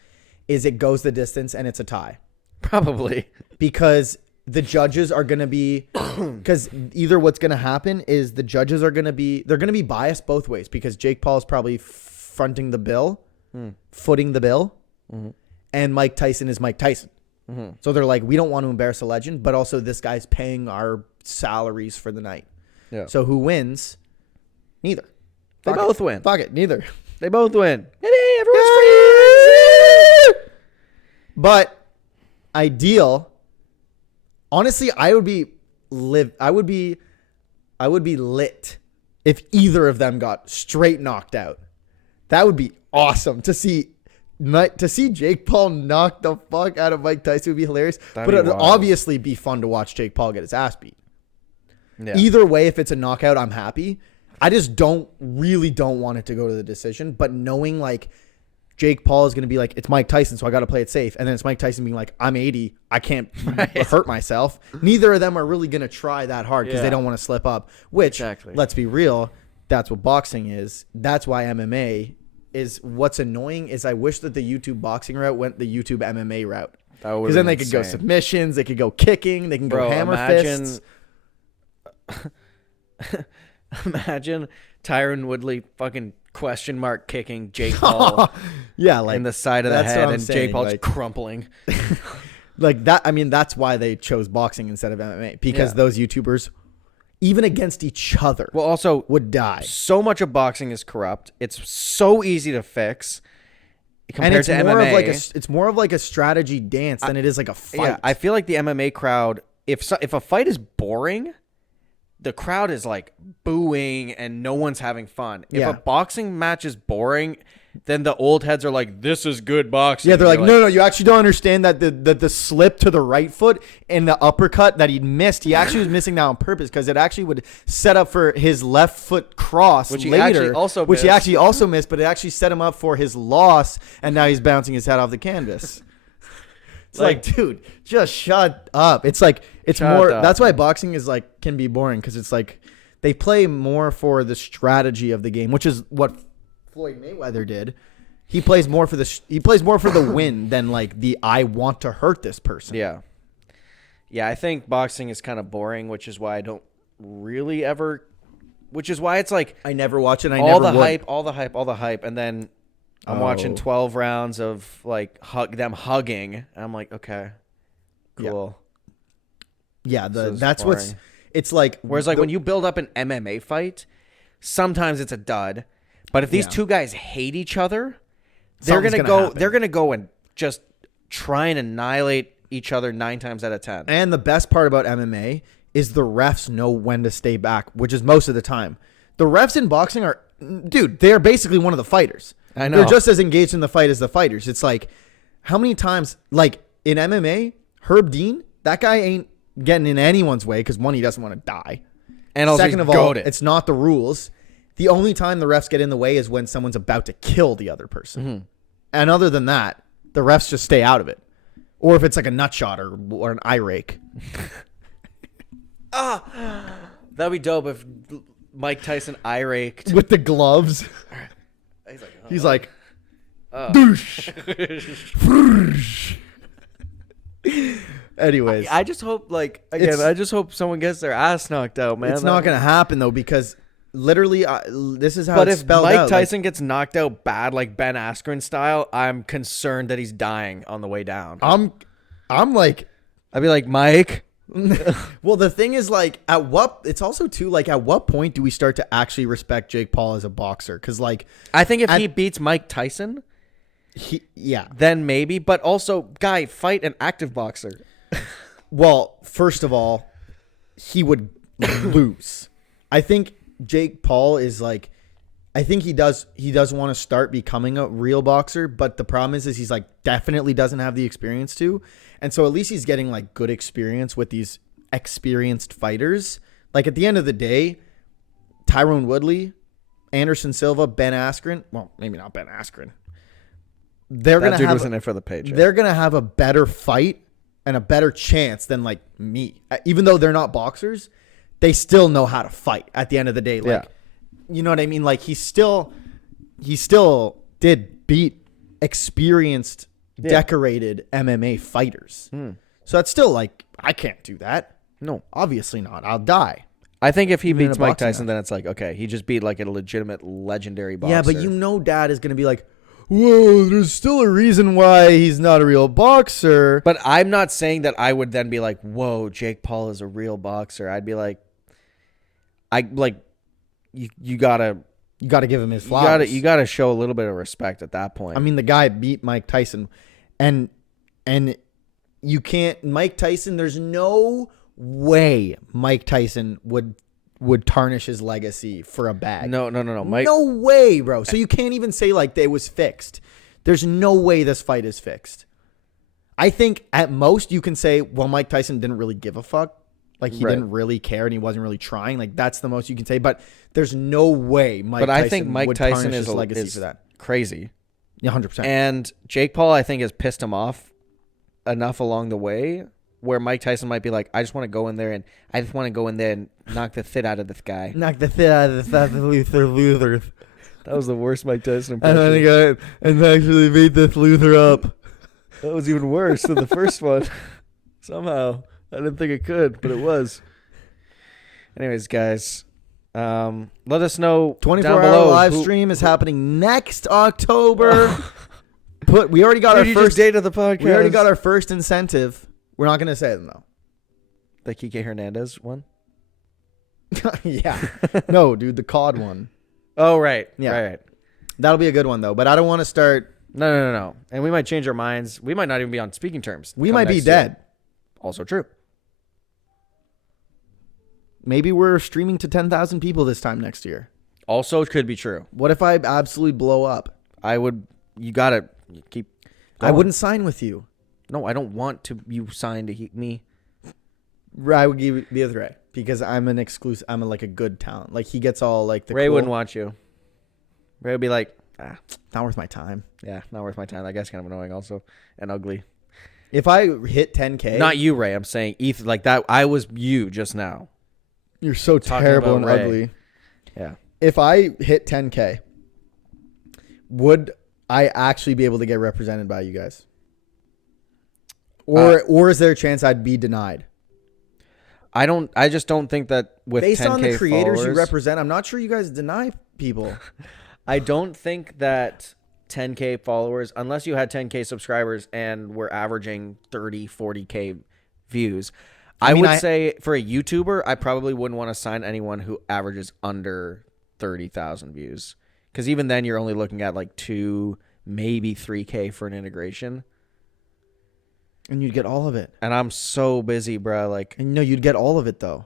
is it goes the distance and it's a tie. Probably. Because the judges are going to be, because either what's going to happen is the judges are going to be, they're going to be biased both ways, because Jake Paul is probably fronting the bill, footing the bill, and Mike Tyson is Mike Tyson. So they're like, we don't want to embarrass a legend, but also this guy's paying our salaries for the night. Yeah. So who wins? Neither. They both win. Fuck it, neither. They both win. Hey, everyone's friends. But ideal. Honestly, I would be lit if either of them got straight knocked out. That would be awesome to see. To see Jake Paul knock the fuck out of Mike Tyson would be hilarious. That'd but be it would wild. obviously be fun to watch Jake Paul get his ass beat. Yeah. Either way, if it's a knockout, I'm happy. I just don't want it to go to the decision. But knowing like Jake Paul is going to be like, it's Mike Tyson, so I got to play it safe. And then it's Mike Tyson being like, I'm 80. I can't hurt myself. Neither of them are really going to try that hard because they don't want to slip up. Which, let's be real, that's what boxing is. That's why MMA is. What's annoying is I wish that the YouTube boxing route went the YouTube MMA route. Because then they could go submissions, they could go kicking, they can go hammer fists. Imagine Tyron Woodley fucking question mark kicking Jake Paul yeah, like in the side of the that's head, what I'm and saying, Jake Paul like- just crumpling. like that. I mean, that's why they chose boxing instead of MMA, because those YouTubers, even against each other, Well, also, would die. so much of boxing is corrupt. It's so easy to fix compared And it's to more MMA. of like it's more of like a strategy dance than it is like a fight. Yeah, I feel like the MMA crowd, if a fight is boring, the crowd is like booing and no one's having fun. If Yeah. a boxing match is boring, then the old heads are like, "This is good boxing." Yeah, they're like, You're no, you actually don't understand that the slip to the right foot and the uppercut that he missed, he actually was missing that on purpose because it actually would set up for his left foot cross Which he later, actually also which he missed. actually also missed, but it actually set him up for his loss, and now he's bouncing his head off the canvas. It's like, dude, just shut up. It's like, it's Shut more. up. That's why boxing is like, can be boring because it's like they play more for the strategy of the game, which is what Floyd Mayweather did. He plays more for the win than like the I want to hurt this person. Yeah. Yeah, I think boxing is kind of boring, which is why I don't really ever. Which is why it's like I never watch it. all the hype, and then I'm watching 12 rounds of like them hugging. And I'm like, okay, cool. Yeah, So it's that's boring. what's. It's like Whereas like when you build up an MMA fight, sometimes it's a dud. But if these two guys hate each other, they're Something's gonna gonna go. happen. They're gonna go and just try and annihilate each other 9 times out of 10. And the best part about MMA is the refs know when to stay back, which is most of the time. The refs in boxing are, dude, they're basically one of the fighters. I know. They're just as engaged in the fight as the fighters. It's like, how many times, like in MMA, Herb Dean, that guy ain't getting in anyone's way because one, he doesn't want to die. And also, Second he's of all, goated. it's not the rules. The only time the refs get in the way is when someone's about to kill the other person. Mm-hmm. And other than that, the refs just stay out of it. Or if it's like a nut shot or an eye rake. That'd be dope if Mike Tyson eye raked. With the gloves. He's like, Douche. Froosh. Anyways. I just hope, like, again, I just hope someone gets their ass knocked out, man. It's not going to happen, though, because literally this is how But it's if spelled Mike out. Tyson gets knocked out bad, like Ben Askren style, I'm concerned that he's dying on the way down. I'm like, I'd be like, Mike. well, the thing is, like, it's also too, like, at what point do we start to actually respect Jake Paul as a boxer? Because, like, I think if he beats Mike Tyson, then maybe. But also, guy, fight an active boxer. well, first of all, he would lose. I think Jake Paul is like, I think he does want to start becoming a real boxer, but the problem is he's like definitely doesn't have the experience to. And so at least he's getting like good experience with these experienced fighters. Like at the end of the day, Tyrone Woodley, Anderson Silva, Ben Askren, well, maybe not Ben Askren. They're going to have in it for the paycheck. they're going to have a better fight and a better chance than like me. Even though they're not boxers, they still know how to fight at the end of the day. Like, you know what I mean? Like he still did beat experienced, decorated MMA fighters. So that's still like, I can't do that. No, Obviously not. I'll die. I think if he Even in beats a Mike boxing Tyson, match. then it's like, okay, he just beat like a legitimate legendary boxer. Yeah, but you know Dad is going to be like, whoa, there's still a reason why he's not a real boxer. But I'm not saying that I would then be like, whoa, Jake Paul is a real boxer. I'd be like, you gotta give him his flowers. you gotta show a little bit of respect at that point. I mean, the guy beat Mike Tyson, and you can't. Mike Tyson, there's no way Mike Tyson would tarnish his legacy for a bag. no. Mike, No way, bro. So you can't even say like it was fixed. There's no way this fight is fixed. I think at most you can say, well, Mike Tyson didn't really give a fuck. Like he didn't really care and he wasn't really trying. Like that's the most you can say. But there's no way Mike Tyson I think Mike would Tyson tarnish is his legacy for that. crazy. Yeah, 100%. And Jake Paul, I think, has pissed him off enough along the way where Mike Tyson might be like, I just want to go in there and knock the shit out of this guy. Knock the shit out of the fat Luther. That was the worst Mike Tyson And then impression. he got and actually beat this Luther up. That was even worse than the first one. Somehow. I didn't think it could, but it was. Anyways, guys, let us know 24-hour down below live stream is happening next October. We already got Dude, our you first just dated the podcast. We already got our first incentive. We're not going to say them though. the Kike Hernandez one. Yeah. No, dude, the COD one. Oh right, Yeah. right. That'll be a good one though. But I don't want to start. No. And we might change our minds. We might not even be on speaking terms. We come might be next year. dead. Also true. Maybe we're streaming to 10,000 people this time next year. Also could be true. What if I absolutely blow up? You gotta keep I going. wouldn't sign with you. No, I don't want to. You sign to me. I would give the other Ray because I'm an exclusive. I'm like a good talent. Like he gets all like the Ray cool, wouldn't want you. Ray would be like, not worth my time. yeah, not worth my time. That guy's kind of annoying also and ugly. If I hit 10K, Not you, Ray. I'm saying Ethan. Like that. I was you just now. you're so Talking terrible about and Ray. ugly. Yeah. If I hit 10K, would I actually be able to get represented by you guys? Or is there a chance I'd be denied? I just don't think that with Based 10K on the creators you followers- represent, I'm not sure you guys deny people. I don't think that 10K followers, unless you had 10K subscribers and we're averaging 30, 40K views. I mean, would say for a YouTuber, I probably wouldn't want to sign anyone who averages under 30,000 views. Because even then, you're only looking at like 2, maybe 3K for an integration. And you'd get all of it. And I'm so busy, bro. Like, And no, you'd get all of it though.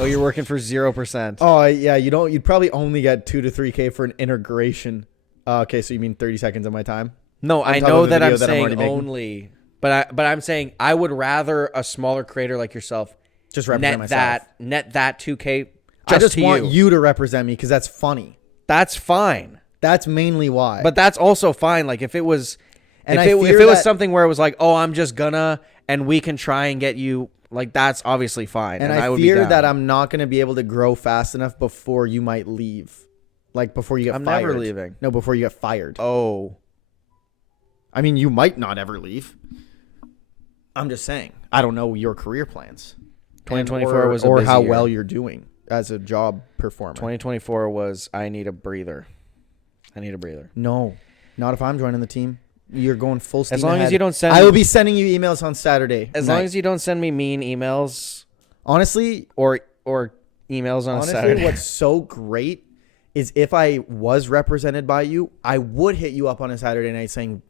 oh, you're working for 0%. Oh yeah, you'd probably only get 2 to 3K for an integration. Okay, so you mean 30 seconds of my time? No, On I top know of the that I'm video that I'm saying already making. only, but I'm saying I would rather a smaller creator like yourself Just represent net myself. that 2K. I just to want you to represent me because that's funny. That's fine, That's mainly why. but that's also fine. Like if it was, And if I it fear was that- something where it was like, oh, I'm just gonna, and we can try and get you. Like that's obviously fine. And I I would be fear down. that I'm not going to be able to grow fast enough before you might leave. Like before you get I'm fired. never leaving. No, before you get fired. Oh, I mean, you might not ever leave. I'm just saying. I don't know your career plans. 2024 was a or busy how year. well you're doing as a job performer. 2024 was I need a breather. I need a breather. No, not if I'm joining the team. You're going full steam As long as ahead. you don't send. I will be sending you emails on Saturday. As long as you don't send me mean emails honestly, or emails on a Saturday. what's so great is if I was represented by you, I would hit you up on a Saturday night saying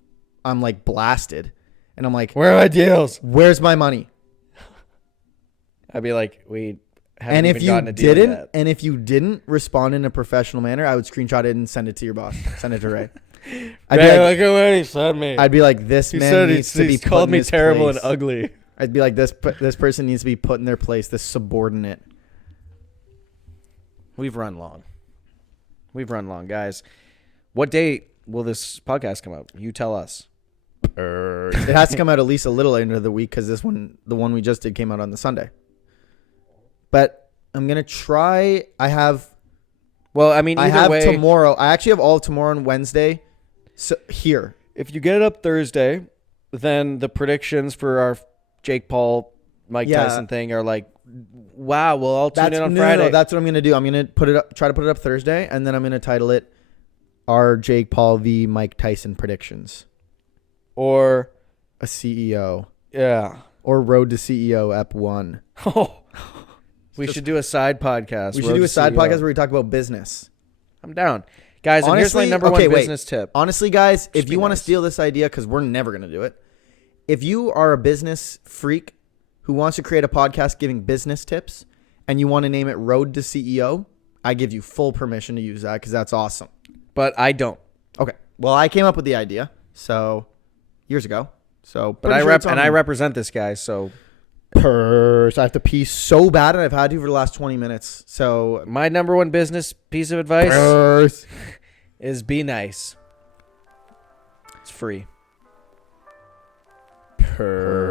I'm like blasted, and I'm like, Where are my deals? where's my money? I'd be like, we haven't And even if you gotten a deal didn't, yet. and if you didn't respond in a professional manner, I would screenshot it and send it to your boss. Send it to Ray. I'd be like, look at what he said me. I'd be like, this man needs to be put called in me his terrible place. and ugly. I'd be like, this person needs to be put in their place. This subordinate. We've run long. Guys. What day will this podcast come out? You tell us. It has to come out at least a little into the week because the one we just did, came out on the Sunday. But I'm gonna try. I have Either way, tomorrow. I actually have all tomorrow and Wednesday. So here, if you get it up Thursday, then the predictions for our Jake Paul, Mike Yeah. Tyson thing are like, wow, we'll all tune in on no, Friday. that's what I'm gonna do. I'm gonna try to put it up Thursday, and then I'm gonna title it "Our Jake Paul v Mike Tyson Predictions." Or, A CEO yeah. or Road to CEO Ep 1. We should do a side podcast. We should Road do to a side CEO. podcast where we talk about business. I'm down. Guys, and here's my Honestly, number okay, one wait. business tip. Honestly, guys, if be you want to nice. steal this idea, because we're never going to do it, if you are a business freak who wants to create a podcast giving business tips and you want to name it Road to CEO, I give you full permission to use that because that's awesome. But I don't. Okay. Well, I came up with the idea years ago. So, But pretty sure it's on I me. represent this guy, so Purse. I have to pee so bad, and I've had to for the last 20 minutes. So, my number one business piece of advice Purse. is be nice. It's free. Purse.